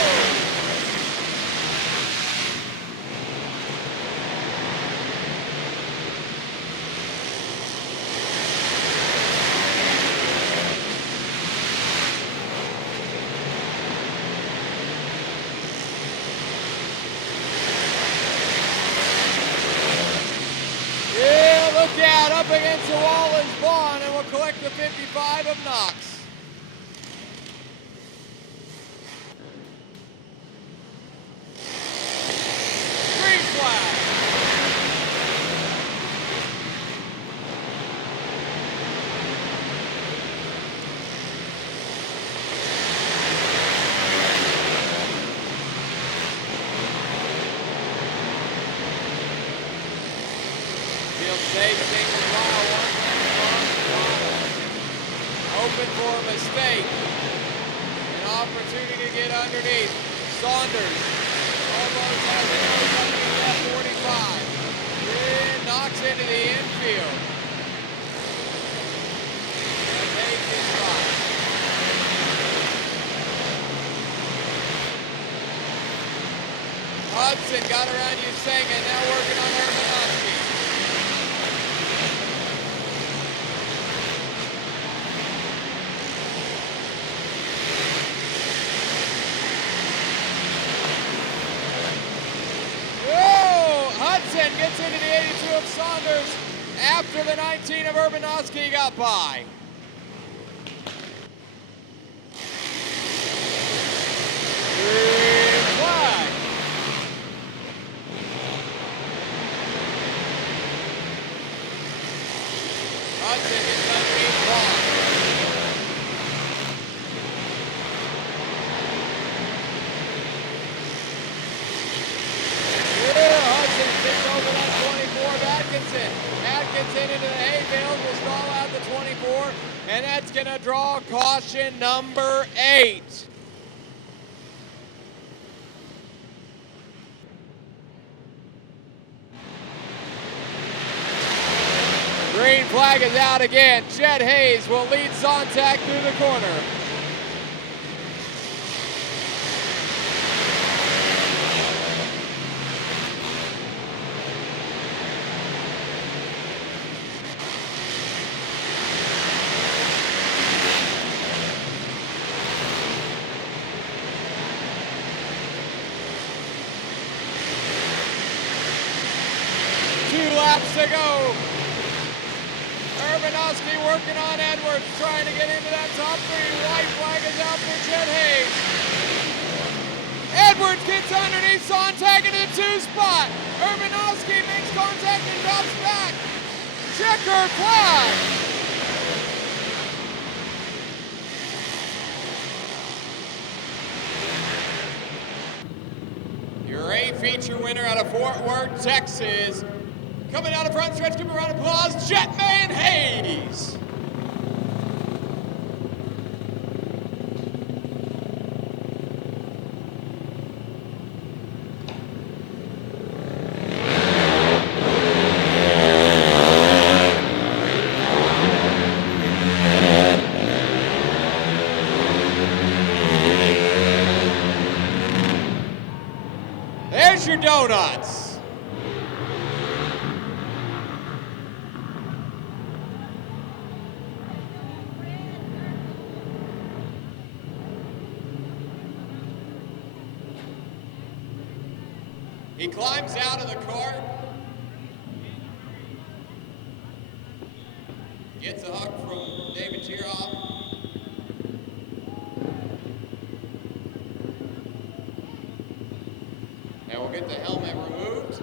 45 of Knox. Green flag. Field safe, single file, one open for a mistake. An opportunity to get underneath. Saunders almost has it coming in at 45. Then knocks into the infield. And takes his spot. Hudson got around Usanga, now working on Urbanowski. Hudson gets into the 82 of Saunders after the 19 of Urbanowski got by. Green flag. Hudson gets underneath Bond. Over that 24 of Atkinson. Atkinson into the hayfield will stall out the 24, and that's going to draw caution number 8. Green flag is out again. Chet Hayes will lead Sontag through the corner. Laps to go. Urbanowski working on Edwards, trying to get into that top 3. White flag is out for Chet Hayes. Edwards gets underneath Sontag into the 2 spot. Urbanowski makes contact and drops back. Checker flag. Your A feature winner out of Fort Worth, Texas. Coming out of front stretch, give a round of applause, Chet Hayes. There's your donuts. He climbs out of the cart, gets a hug from David Tiroff. And we'll get the helmet removed.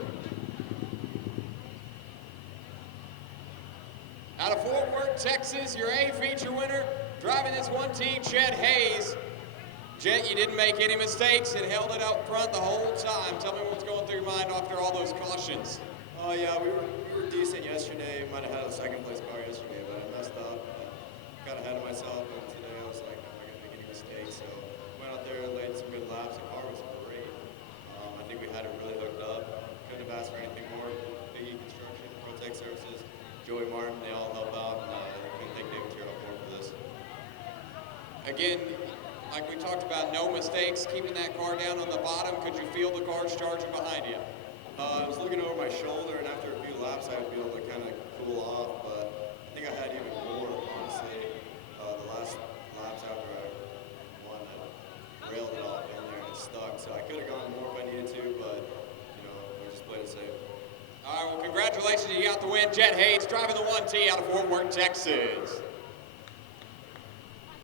Out of Fort Worth, Texas, your A feature winner, driving this 1T, Chet Hayes. Chet, you didn't make any mistakes and held it up front the whole time. Tell me what's going through your mind after all those cautions. Oh yeah, we were decent yesterday. Might have had a second place car yesterday, but I messed up. Got ahead of myself, and today I was like, I'm not gonna make any mistakes. So went out there, laid some good laps. The car was great. I think we had it really hooked up. Couldn't have asked for anything more. Big E Construction, Protect Services, Joey Martin, they all help out. And couldn't thank David Tiroff more for this. Again, like we talked about, no mistakes, keeping that car down on the bottom. Could you feel the cars charging behind you? I was looking over my shoulder, and after a few laps, I would be able to kind of cool off, but I think I had even more, honestly. The last laps after I won, I railed it off in there, and it stuck. So I could have gone more if I needed to, but, you know, we just played it safe. All right, well, congratulations. You got the win. Chet Hayes driving the 1T out of Fort Worth, Texas.